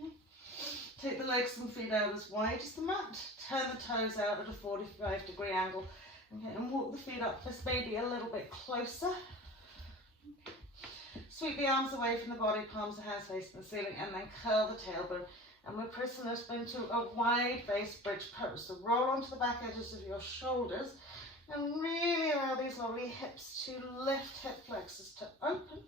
Okay. Take the legs and feet out as wide as the mat. Turn the toes out at a 45-degree angle. Okay, and walk the feet up just maybe a little bit closer. Okay. Sweep the arms away from the body, palms of hands facing the ceiling, and then curl the tailbone. And we're pressing this into a wide base bridge pose. So roll onto the back edges of your shoulders and really allow these lovely hips to lift, hip flexors to open.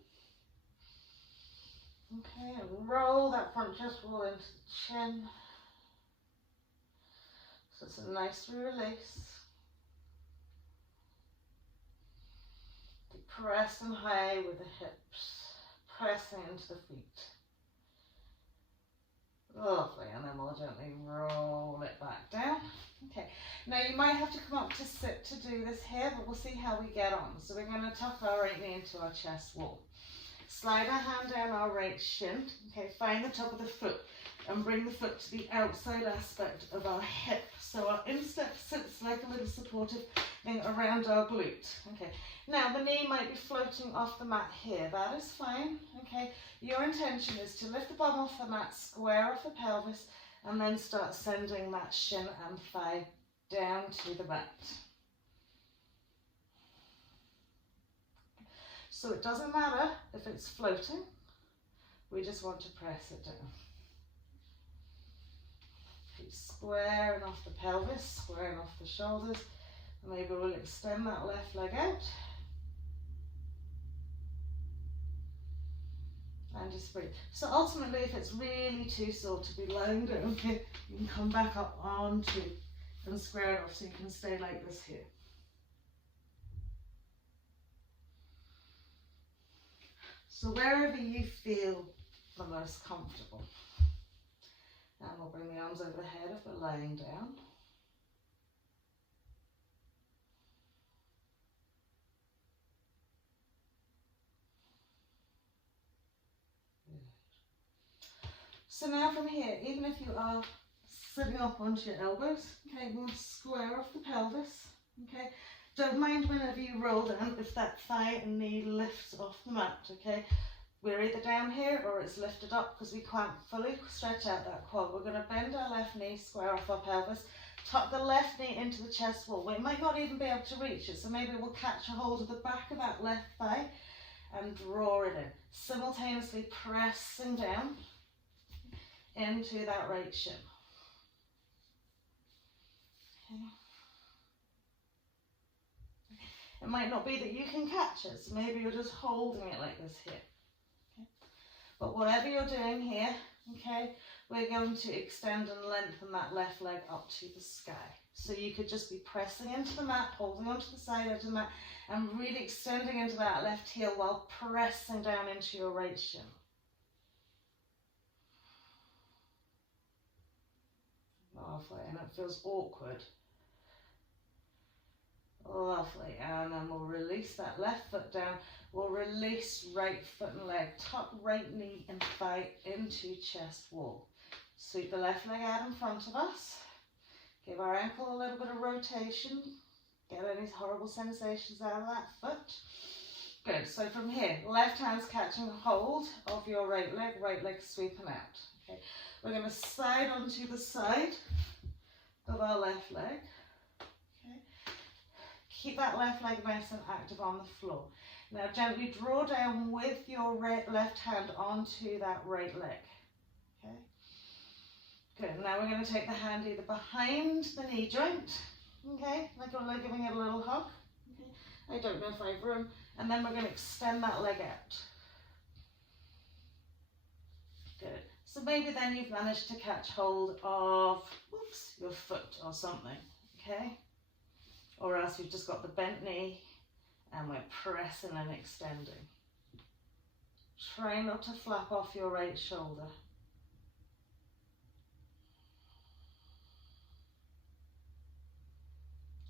Okay, and roll that front chest wall into the chin. So it's a nice release. Keep pressing high with the hips, pressing into the feet. Lovely, and then we'll gently roll it back down. Okay, now you might have to come up to sit to do this here, but we'll see how we get on. So we're going to tuck our right knee into our chest wall. Slide our hand down our right shin. Okay, find the top of the foot and bring the foot to the outside aspect of our hip. So our instep sits like a little supportive thing around our glute. Okay, now the knee might be floating off the mat here. That is fine. Okay, your intention is to lift the bum off the mat, square off the pelvis, and then start sending that shin and thigh down to the mat. So it doesn't matter if it's floating, we just want to press it down. Feet squaring off the pelvis, squaring off the shoulders, and maybe we'll extend that left leg out. And just breathe. So ultimately, if it's really too sore to be lying down here, you can come back up onto and square it off so you can stay like this here. So wherever you feel the most comfortable. And we'll bring the arms over the head if we're lying down. So now from here, even if you are sitting up onto your elbows, okay, you want to square off the pelvis, okay? Don't mind whenever you roll down if that thigh and knee lifts off the mat, okay? We're either down here or it's lifted up because we can't fully stretch out that quad. We're going to bend our left knee, square off our pelvis, tuck the left knee into the chest wall. We might not even be able to reach it, so maybe we'll catch a hold of the back of that left thigh and draw it in, simultaneously pressing down into that right shin. Okay. It might not be that you can catch it, so maybe you're just holding it like this here. Okay. But whatever you're doing here, okay, we're going to extend and lengthen that left leg up to the sky. So you could just be pressing into the mat, holding onto the side edge of the mat, and really extending into that left heel while pressing down into your right shin. Lovely, and it feels awkward. Lovely, and then we'll release that left foot down. We'll release right foot and leg, tuck right knee and thigh into chest wall. Sweep the left leg out in front of us. Give our ankle a little bit of rotation. Get any horrible sensations out of that foot. Good. So from here, left hand's catching hold of your right leg sweeping out. Okay. We're going to slide onto the side of our left leg. Okay. Keep that left leg nice and active on the floor. Now gently draw down with your left hand onto that right leg. Okay. Good. Now we're going to take the hand either behind the knee joint. Okay. Like we're giving it a little hug. Okay. I don't know if I have room. And then we're going to extend that leg out. Good. So maybe then you've managed to catch hold of, whoops, your foot or something, okay? Or else you've just got the bent knee and we're pressing and extending. Try not to flap off your right shoulder.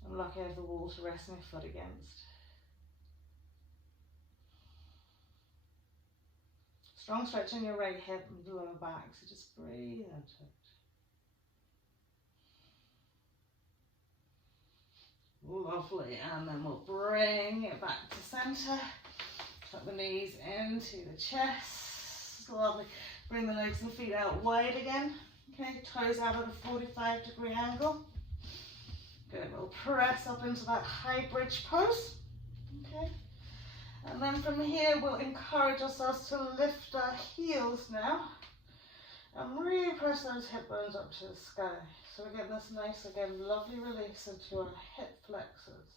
And lock out the wall to rest my foot against. Strong stretch in your right hip and lower back, so just breathe into it. Lovely, and then we'll bring it back to centre. Tuck the knees into the chest. Lovely. Bring the legs and feet out wide again. Okay, toes out at a 45-degree angle. Good, we'll press up into that high bridge pose. Okay. And then from here, we'll encourage ourselves to lift our heels now and really press those hip bones up to the sky. So we're getting this nice, again, lovely release into our hip flexors.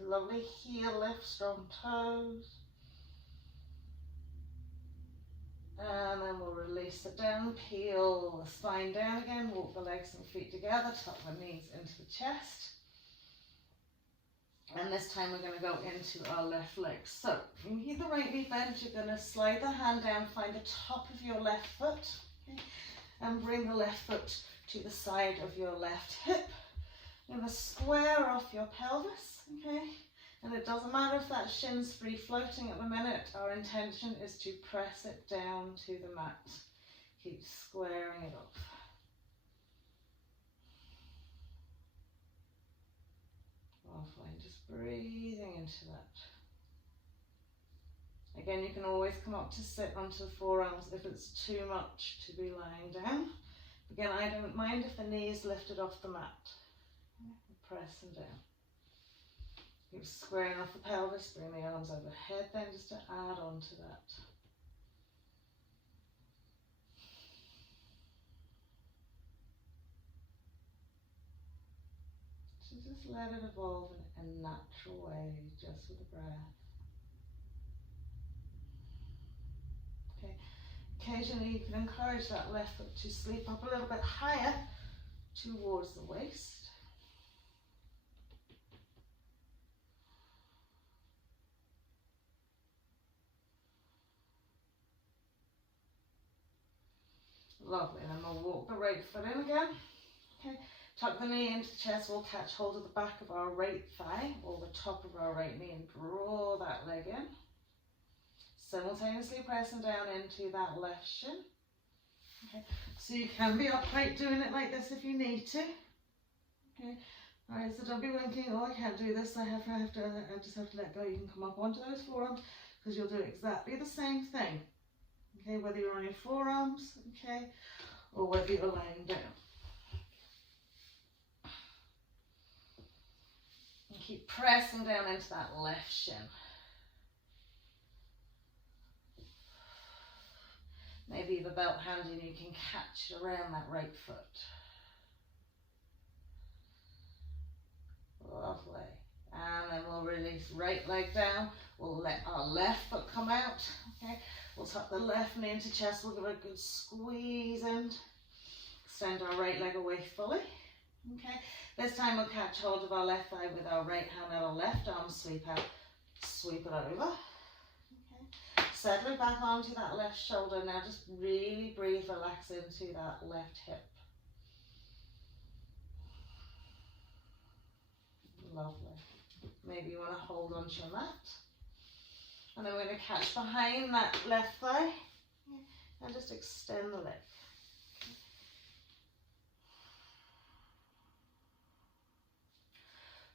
Lovely heel lift, strong toes. And then we'll release it down, peel the spine down again, walk the legs and feet together, tuck the knees into the chest. And this time we're going to go into our left leg. So when you keep the right knee bent, you're going to slide the hand down, find the top of your left foot, okay, and bring the left foot to the side of your left hip. You're going to square off your pelvis, okay? And it doesn't matter if that shin's free floating at the minute. Our intention is to press it down to the mat. Keep squaring it up. Lovely, just breathing into that. Again, you can always come up to sit onto the forearms if it's too much to be lying down. Again, I don't mind if the knee is lifted off the mat. Pressing down. Keep squaring off the pelvis, bring the arms overhead then just to add on to that. So just let it evolve in a natural way, just with the breath. Okay. Occasionally you can encourage that left foot to sleep up a little bit higher towards the waist. Lovely, and then we'll walk the right foot in again. Okay. Tuck the knee into the chest, we'll catch hold of the back of our right thigh or the top of our right knee and draw that leg in. Simultaneously pressing down into that left shin. Okay. So you can be upright doing it like this if you need to. Okay. Alright, so don't be thinking, oh, I can't do this, I just have to let go. You can come up onto those forearms because you'll do exactly the same thing. Okay, whether you're on your forearms, okay, or whether you're lying down. And keep pressing down into that left shin. Maybe you have a belt handy and you can catch around that right foot. Lovely. And then we'll release right leg down. We'll let our left foot come out. Okay. We'll tuck the left knee into chest. We'll give it a good squeeze and extend our right leg away fully. Okay. This time we'll catch hold of our left thigh with our right hand and our left arm sweep out. Sweep it over. Okay. Settle back onto that left shoulder. Now just really breathe, relax into that left hip. Lovely. Maybe you want to hold onto your mat. And then we're going to catch behind that left thigh and just extend the leg.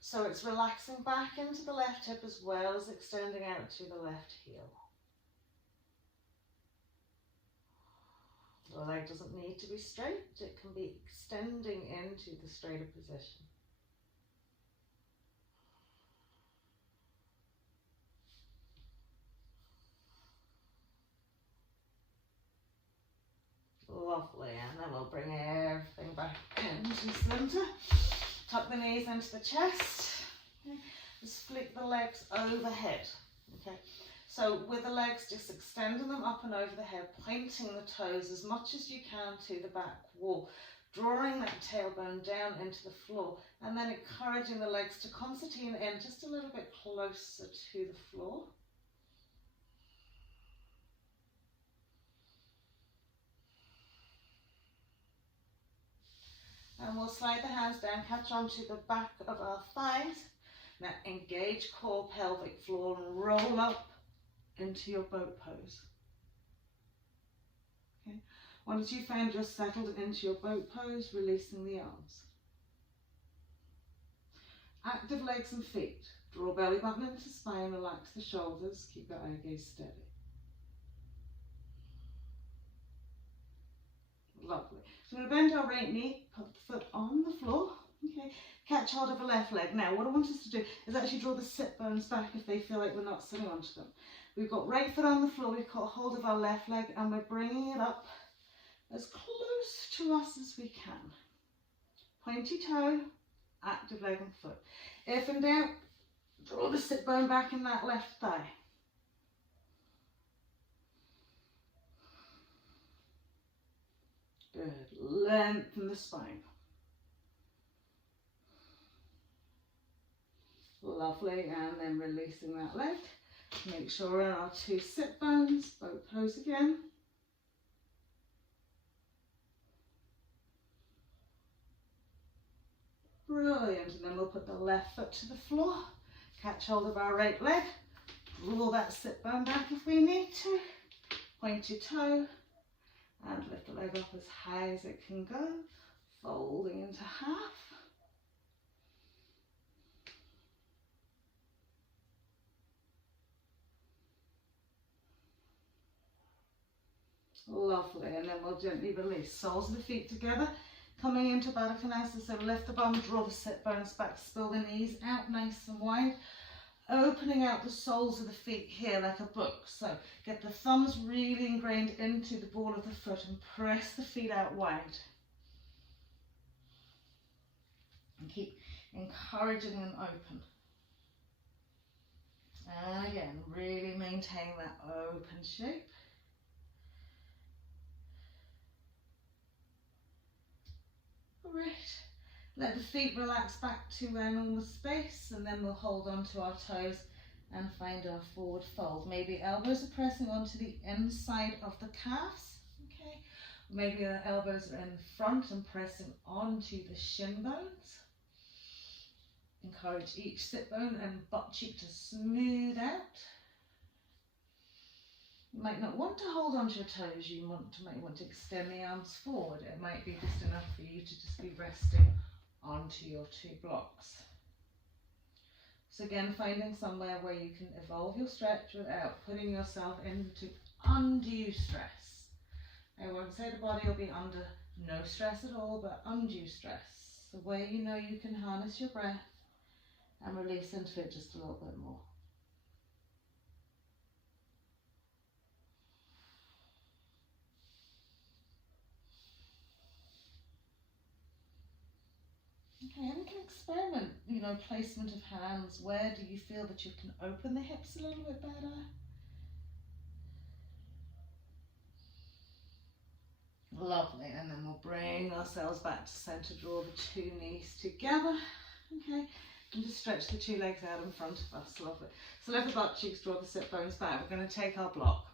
So it's relaxing back into the left hip as well as extending out to the left heel. The leg doesn't need to be straight, it can be extending into the straighter position. Lovely, and then we'll bring everything back into center. Tuck the knees into the chest. Okay. Just flick the legs overhead. Okay. So with the legs, just extending them up and over the head, pointing the toes as much as you can to the back wall, drawing that tailbone down into the floor, and then encouraging the legs to concertina in just a little bit closer to the floor. And we'll slide the hands down, catch onto the back of our thighs. Now engage core, pelvic floor, and roll up into your boat pose. Okay. Once you find you're settled into your boat pose, releasing the arms. Active legs and feet. Draw belly button into spine, relax the shoulders, keep your eye gaze steady. Lovely. So we're going to bend our right knee, put the foot on the floor. Okay. Catch hold of the left leg. Now what I want us to do is actually draw the sit bones back if they feel like we're not sitting onto them. We've got right foot on the floor, we've got hold of our left leg, and we're bringing it up as close to us as we can. Pointy toe, active leg and foot. If in doubt, draw the sit bone back in that left thigh. Good. Lengthen the spine. Lovely, and then releasing that leg. Make sure we're on our two sit bones, boat pose again. Brilliant, and then we'll put the left foot to the floor, catch hold of our right leg, roll that sit bone back if we need to, point your toe, and lift the leg up as high as it can go, folding into half. Lovely, and then we'll gently release. Soles of the feet together, coming into Baddha Konasana. So lift the bum, draw the sit bones back, spill the knees out nice and wide, opening out the soles of the feet here like a book. So get the thumbs really ingrained into the ball of the foot and press the feet out wide. And keep encouraging them open. And again, really maintain that open shape. Great. Let the feet relax back to their normal space, and then we'll hold on to our toes and find our forward fold. Maybe elbows are pressing onto the inside of the calves. Okay. Maybe the elbows are in front and pressing onto the shin bones. Encourage each sit bone and butt cheek to smooth out. You might not want to hold onto your toes, you might want to extend the arms forward. It might be just enough for you to just be resting onto your two blocks. So again, finding somewhere where you can evolve your stretch without putting yourself into undue stress. I won't say the body will be under no stress at all, but undue stress. So where you know you can harness your breath and release into it just a little bit more. Okay, and we can experiment, placement of hands. Where do you feel that you can open the hips a little bit better? Lovely, and then we'll bring ourselves back to center, draw the two knees together, okay, and just stretch the two legs out in front of us. Lovely. So lift the butt cheeks, draw the sit bones back. We're going to take our block.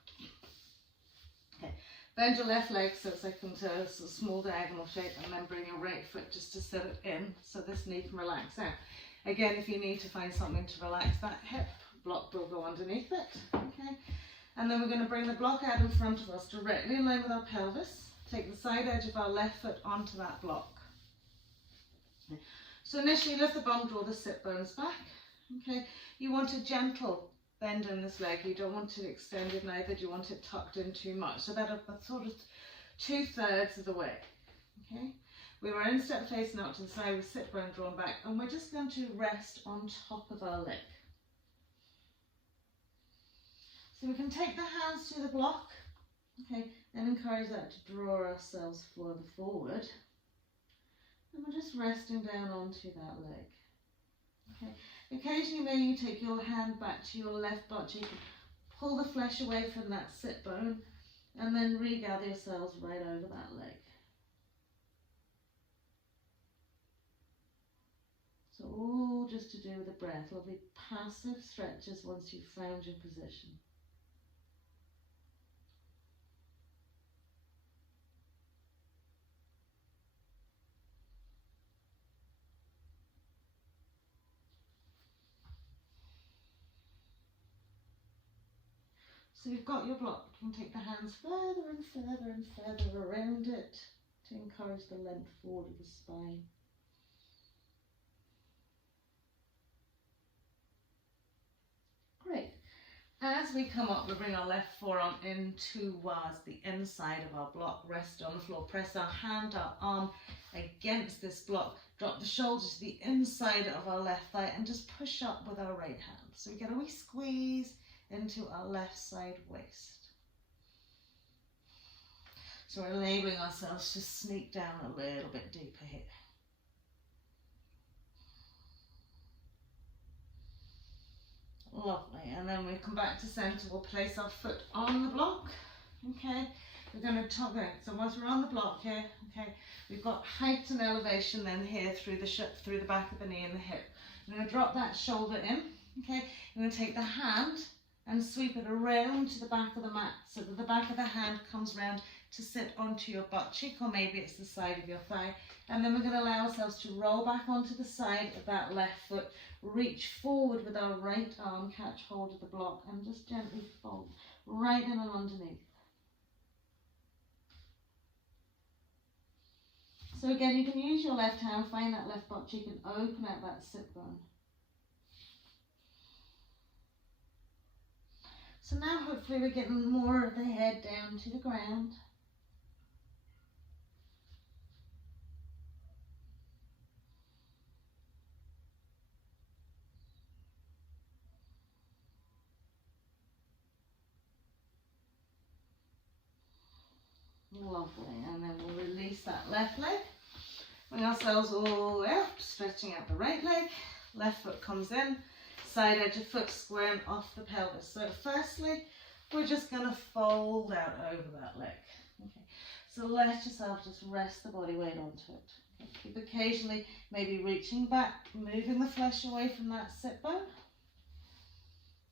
Okay. Bend your left leg so it's like into a sort of small diagonal shape, and then bring your right foot just to sit it in so this knee can relax out. Again, if you need to find something to relax that hip, block will go underneath it. Okay, and then we're going to bring the block out in front of us, directly in line with our pelvis. Take the side edge of our left foot onto that block. So initially lift the bum, draw the sit bones back. Okay, you want a gentle bend in this leg. You don't want it extended, neither do you want it tucked in too much. So about sort of 2/3 of the way. Okay, we were instep facing out to the side with sit bone drawn back, and we're just going to rest on top of our leg. So we can take the hands to the block, okay, and encourage that to draw ourselves further forward. And we're just resting down onto that leg. Okay. Occasionally maybe you take your hand back to your left butt cheek, pull the flesh away from that sit bone, and then regather yourselves right over that leg. So all just to do with the breath. Lovely passive stretches once you've found your position. So you've got your block. You can take the hands further and further and further around it to encourage the length forward of the spine. Great. As we come up, we bring our left forearm in towards the inside of our block. Rest on the floor. Press our hand, our arm against this block. Drop the shoulders to the inside of our left thigh and just push up with our right hand. So we get a wee squeeze into our left side waist. So we're enabling ourselves to sneak down a little bit deeper here. Lovely, and then we come back to centre. We'll place our foot on the block. Okay, we're going to tug it. So once we're on the block here, okay, we've got height and elevation then here through the back of the knee and the hip. We're going to drop that shoulder in. Okay, we're going to take the hand and sweep it around to the back of the mat so that the back of the hand comes round to sit onto your butt cheek, or maybe it's the side of your thigh. And then we're going to allow ourselves to roll back onto the side of that left foot, reach forward with our right arm, catch hold of the block, and just gently fold right in and underneath. So again, you can use your left hand, find that left butt cheek and open out that sit bone. So now hopefully we're getting more of the head down to the ground. Lovely, and then we'll release that left leg. Bring ourselves all the way up, stretching out the right leg. Left foot comes in, side edge of foot squaring off the pelvis. So firstly, we're just going to fold out over that leg. Okay. So let yourself just rest the body weight onto it. Okay. Keep occasionally maybe reaching back, moving the flesh away from that sit bone,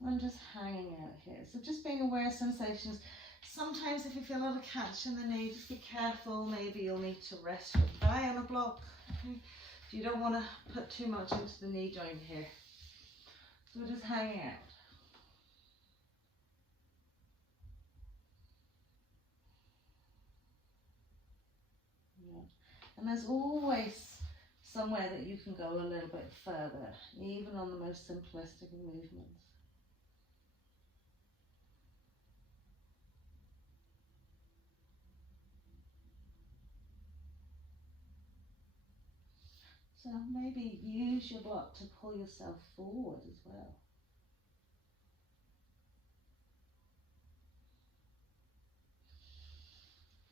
and just hanging out here. So just being aware of sensations. Sometimes if you feel a little catch in the knee, just be careful. Maybe you'll need to rest your thigh on a block. Okay. You don't want to put too much into the knee joint here. So we're just hanging out. Yeah. And there's always somewhere that you can go a little bit further, even on the most simplistic of movements. So maybe use your block to pull yourself forward as well.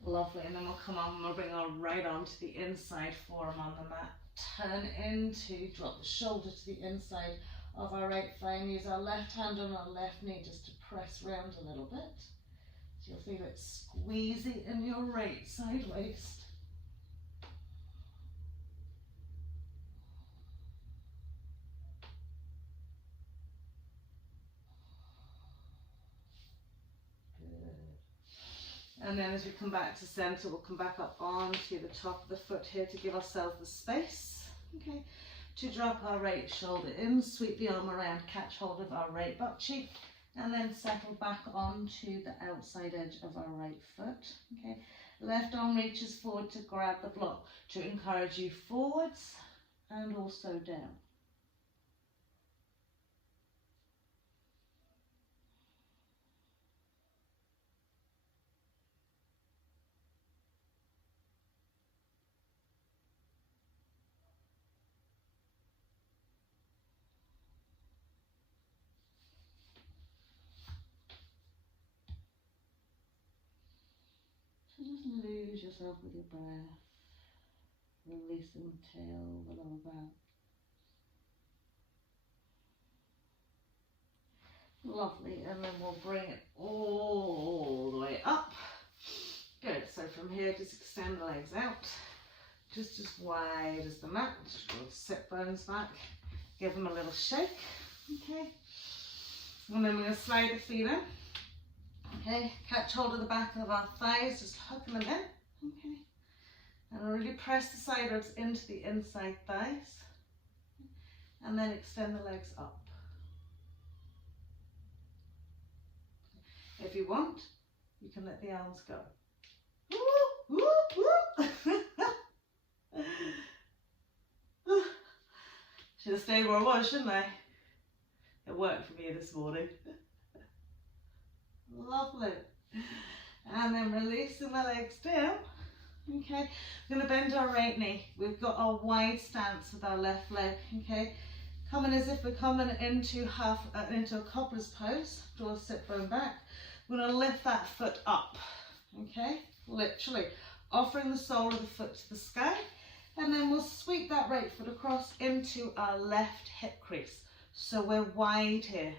Lovely, and then we'll come on and we'll bring our right arm to the inside forearm on the mat. Turn into, drop the shoulder to the inside of our right thigh and use our left hand on our left knee just to press round a little bit. So you'll feel it squeezy in your right side waist. And then as we come back to centre, we'll come back up onto the top of the foot here to give ourselves the space, okay, to drop our right shoulder in, sweep the arm around, catch hold of our right butt cheek, and then settle back onto the outside edge of our right foot, okay. Left arm reaches forward to grab the block to encourage you forwards, and also down. So just lose yourself with your breath, releasing the tail, the lower back. Lovely, and then we'll bring it all the way up. Good, so from here just extend the legs out, just as wide as the mat. Just draw the sit bones back, give them a little shake, okay? And then we're going to slide the feet in, okay? Catch hold of the back of our thighs, just hooking them in, okay? And really press the side ribs into the inside thighs, and then extend the legs up. If you want, you can let the arms go. Woo, woo, woo. Should have stayed where I was, shouldn't I? It worked for me this morning. Lovely. And then releasing the legs down. Okay, we're going to bend our right knee. We've got our wide stance with our left leg. Okay, coming as if we're coming into a cobbler's pose. Draw the sit bone back. We're going to lift that foot up, okay, literally offering the sole of the foot to the sky, and then we'll sweep that right foot across into our left hip crease. So we're wide here,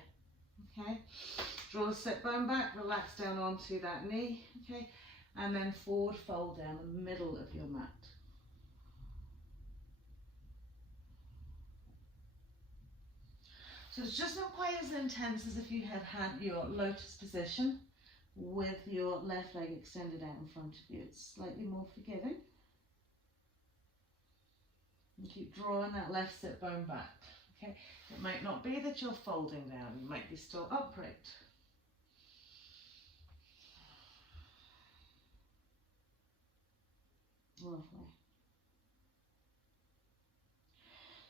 okay. Draw the sit bone back, relax down onto that knee, okay, and then forward fold down the middle of your mat. So it's just not quite as intense as if you had had your lotus position with your left leg extended out in front of you. It's slightly more forgiving. And keep drawing that left sit bone back. Okay, it might not be that you're folding down, you might be still upright. Lovely.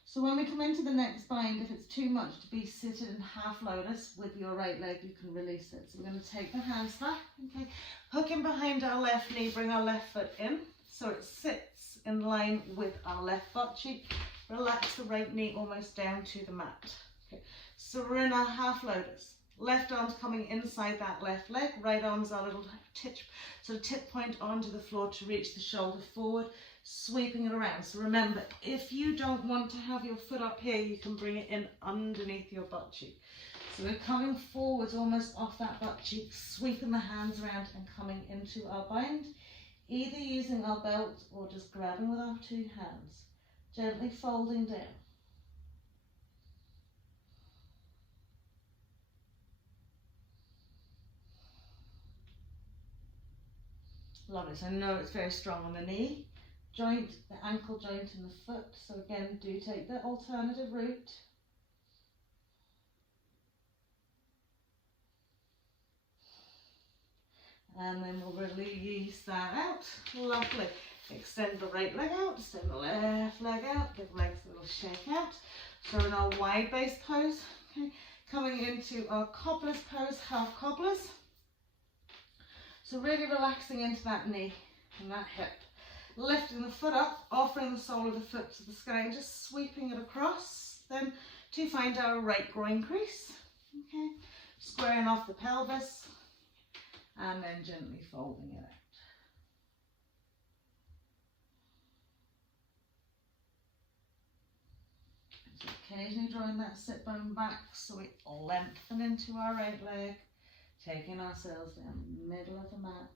So when we come into the next bind, if it's too much to be seated in half lotus with your right leg, you can release it. So we're going to take the hands back, okay, hook in behind our left knee, bring our left foot in, so it sits in line with our left butt cheek. Relax the right knee almost down to the mat. Okay, so we're in our half lotus. Left arm's coming inside that left leg, right arm's our little tip point onto the floor to reach the shoulder forward, sweeping it around. So remember, if you don't want to have your foot up here, you can bring it in underneath your butt cheek. So we're coming forwards almost off that butt cheek, sweeping the hands around and coming into our bind, either using our belt or just grabbing with our two hands, gently folding down. Lovely, so I know it's very strong on the knee joint, the ankle joint and the foot. So again, do take the alternative route. And then we'll release that out. Lovely. Extend the right leg out, extend the left leg out, give legs a little shake out. So in our wide base pose, okay, coming into our cobblers pose, half cobblers. So really relaxing into that knee and that hip. Lifting the foot up, offering the sole of the foot to the sky and just sweeping it across then to find our right groin crease. Okay, squaring off the pelvis and then gently folding it out. So occasionally drawing that sit bone back so we lengthen into our right leg, taking ourselves down the middle of the mat.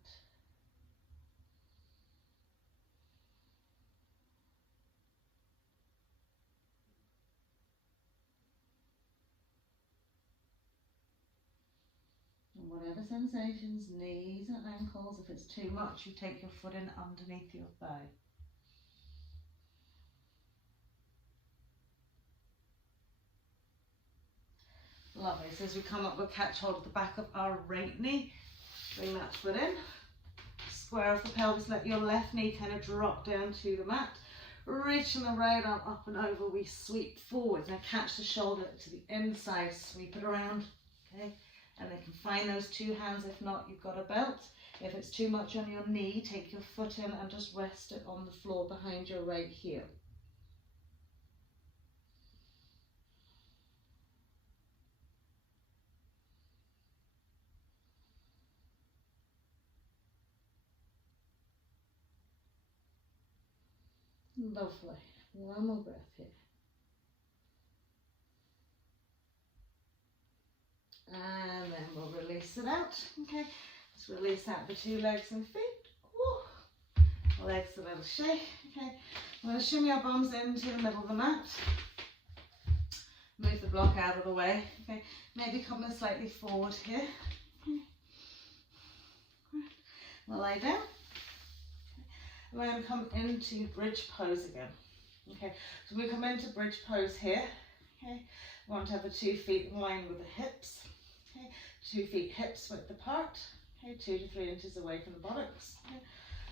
And whatever sensations, knees and ankles, if it's too much, you take your foot in underneath your thigh. Lovely, so as we come up, we'll catch hold of the back of our right knee, bring that foot in, square off the pelvis, let your left knee kind of drop down to the mat, reaching the right arm up and over, we sweep forward. Now catch the shoulder to the inside, sweep it around, okay? And then confine those two hands. If not, you've got a belt. If it's too much on your knee, take your foot in and just rest it on the floor behind your right heel. Lovely. One more breath here. And then we'll release it out. Okay, just release out the two legs and feet. Woo. Legs a little shake. Okay, I'm going to shimmy our bums into the middle of the mat. Move the block out of the way. Okay, maybe coming slightly forward here. Okay. We'll lie down. And we're going to come into bridge pose again. Okay, so we come into bridge pose here. Okay, we want to have the 2 feet in line with the hips. Okay, 2 feet hips width apart. Okay, 2 to 3 inches away from the buttocks. Okay.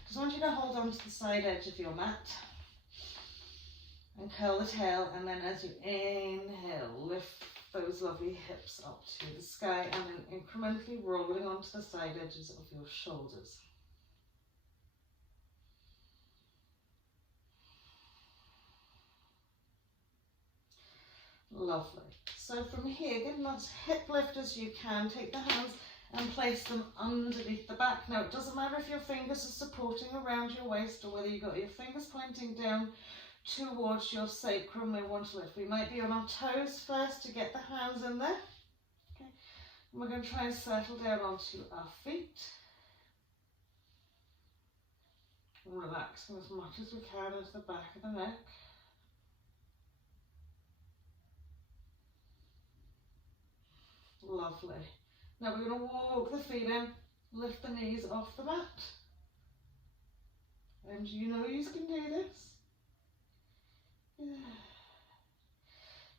Just want you to hold on to the side edge of your mat and curl the tail, and then as you inhale, lift those lovely hips up to the sky, and then incrementally rolling onto the side edges of your shoulders. Lovely. So from here, get as much hip lift as you can. Take the hands and place them underneath the back. Now, it doesn't matter if your fingers are supporting around your waist or whether you've got your fingers pointing down towards your sacrum. We want to lift. We might be on our toes first to get the hands in there. Okay. And we're going to try and settle down onto our feet. And relaxing as much as we can into the back of the neck. Lovely. Now we're going to walk the feet in, lift the knees off the mat. And you know you can do this. Yeah.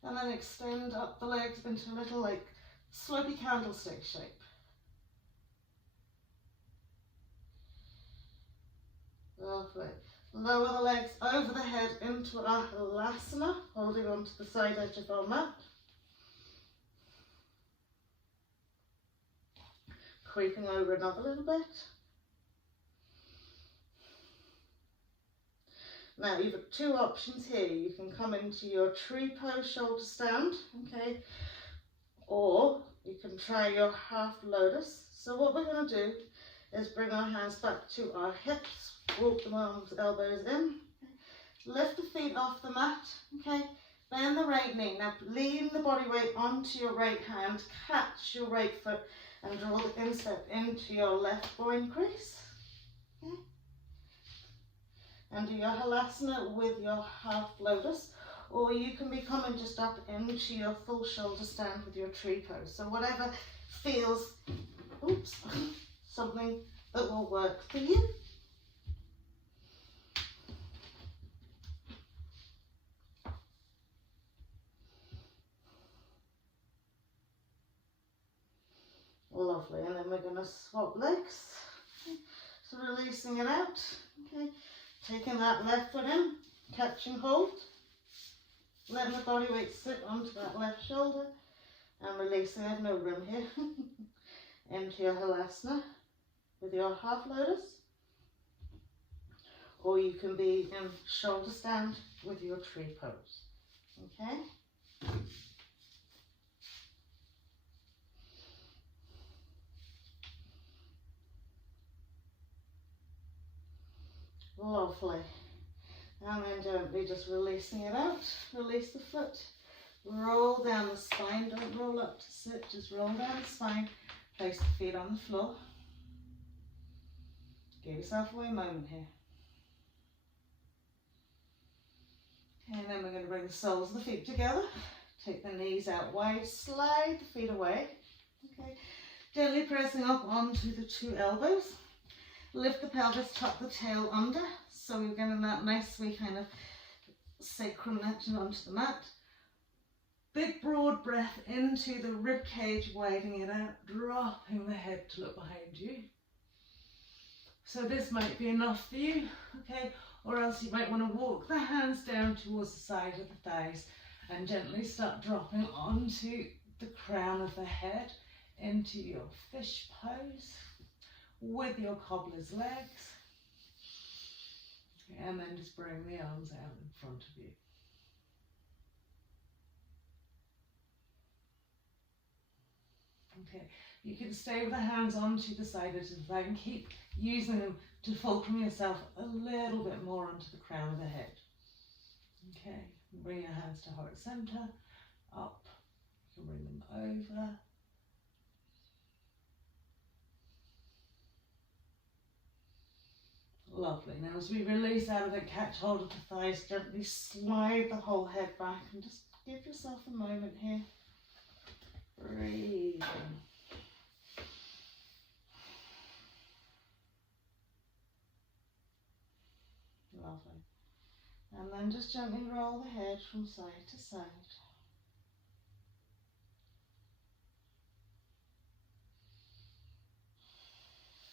And then extend up the legs into a little like slopey candlestick shape. Lovely. Lower the legs over the head into our halasana, holding on to the side edge of our mat. Creeping over another little bit. Now you've got 2 options here. You can come into your tree pose shoulder stand, okay, or you can try your half lotus. So what we're going to do is bring our hands back to our hips, walk the arms, elbows in, okay. Lift the feet off the mat, okay, bend the right knee. Now lean the body weight onto your right hand, catch your right foot, and draw the instep into your left groin crease. Okay. And do your halasana with your half lotus, or you can be coming just up into your full shoulder stand with your tree pose. So whatever feels, something that will work for you. Lovely, and then we're going to swap legs. Okay. So releasing it out, okay. Taking that left foot in, catching hold, letting the body weight sit onto that left shoulder, and releasing it, no room here, into your halasana with your half lotus, or you can be in shoulder stand with your tree pose, okay. Lovely. And then gently just releasing it out. Release the foot. Roll down the spine. Don't roll up to sit. Just roll down the spine. Place the feet on the floor. Give yourself a wee moment here. And then we're going to bring the soles of the feet together. Take the knees out wide. Slide the feet away. Okay. Gently pressing up onto the 2 elbows. Lift the pelvis, tuck the tail under, so we're getting that nice wee kind of sacrum connection onto the mat. Big broad breath into the rib cage, widening it out, dropping the head to look behind you. So this might be enough for you, okay? Or else you might want to walk the hands down towards the side of the thighs and gently start dropping onto the crown of the head into your fish pose with your cobbler's legs. And then just bring the arms out in front of you. Okay, you can stay with the hands onto the side of the thigh and keep using them to fulcrum yourself a little bit more onto the crown of the head. Okay, bring your hands to heart center, up, you can bring them over. Lovely. Now as we release out of it, catch hold of the thighs, gently slide the whole head back and just give yourself a moment here. Breathing. Lovely. And then just gently roll the head from side to side.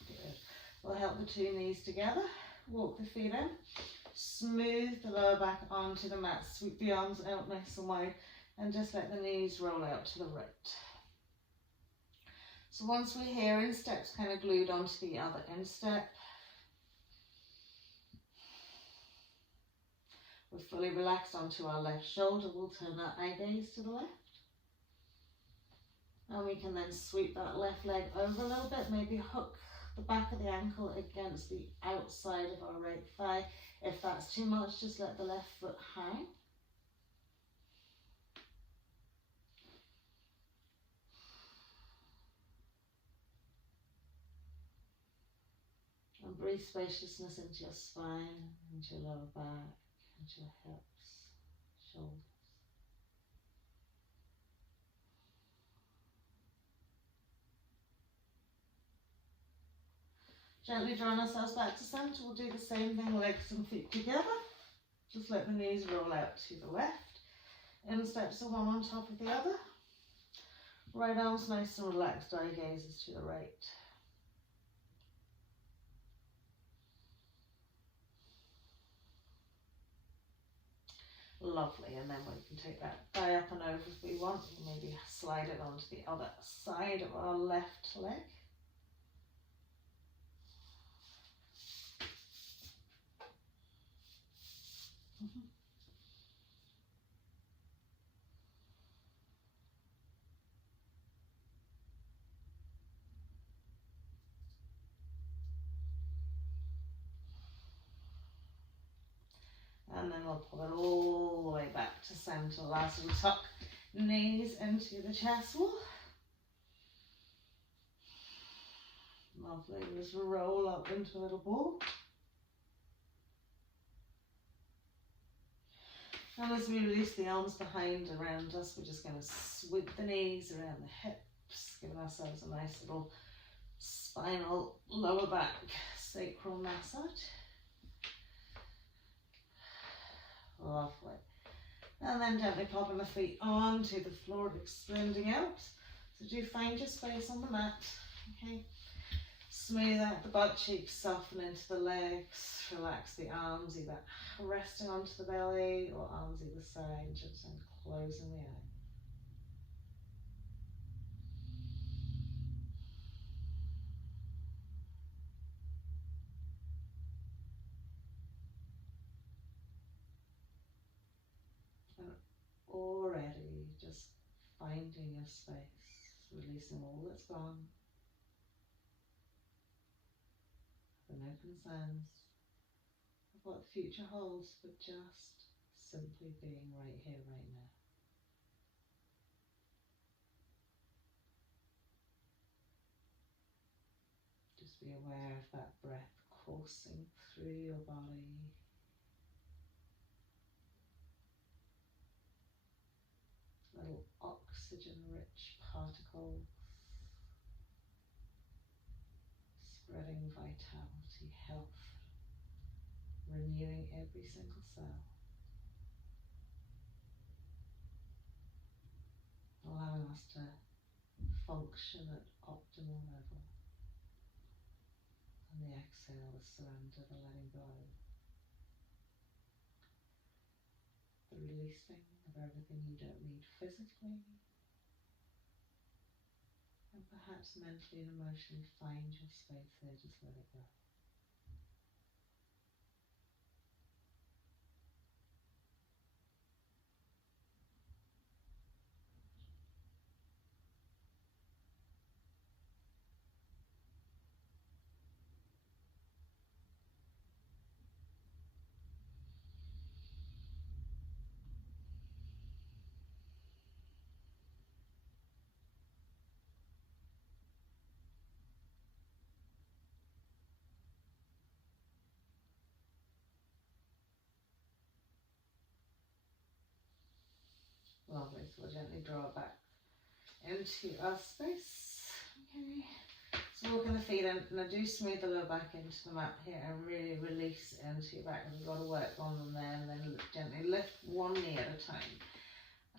Good. We'll help the two knees together. Walk the feet in. Smooth the lower back onto the mat. Sweep the arms out nice and wide. And just let the knees roll out to the right. So once we're here, instep's kind of glued onto the other instep. We're fully relaxed onto our left shoulder. We'll turn our eye gaze to the left. And we can then sweep that left leg over a little bit, maybe hook the back of the ankle against the outside of our right thigh. If that's too much, just let the left foot hang. And breathe spaciousness into your spine, into your lower back, into your hips, shoulders. Gently drawing ourselves back to centre. We'll do the same thing, legs and feet together. Just let the knees roll out to the left. Insteps are one on top of the other. Right arms nice and relaxed, eye gazes to the right. Lovely, and then we can take that thigh up and over if we want. Maybe slide it onto the other side of our left leg. And then we'll pull it all the way back to centre as we tuck knees into the chest wall. Lovely, just roll up into a little ball. And as we release the arms behind around us, we're just going to sweep the knees around the hips, giving ourselves a nice little spinal lower back sacral massage. Lovely. And then gently popping the feet onto the floor, extending out. So do find your space on the mat. Okay. Smooth out the butt cheeks, soften into the legs, relax the arms, either resting onto the belly or arms either side, just closing the eye. And already just finding your space, releasing all that's gone. No concerns of what the future holds, but just simply being right here, right now. Just be aware of that breath coursing through your body. Little oxygen-rich particles. Spreading vitality, health, renewing every single cell, allowing us to function at optimal level. And the exhale is surrender, the letting go. the releasing of everything you don't need physically. And perhaps mentally and emotionally find your space there, just let it go. Lovely, so we'll gently draw it back into our space. Okay, so walking the feet in, and I do smooth the lower back into the mat here and really release into your back. We've got to work on them there, and then gently lift one knee at a time.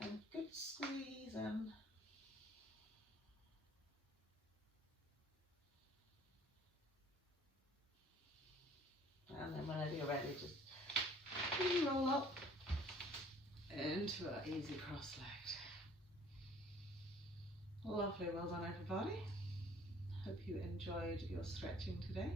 And good squeeze in. And then whenever you're ready, just roll up into an easy cross-legged. Lovely, well done everybody. Hope you enjoyed your stretching today.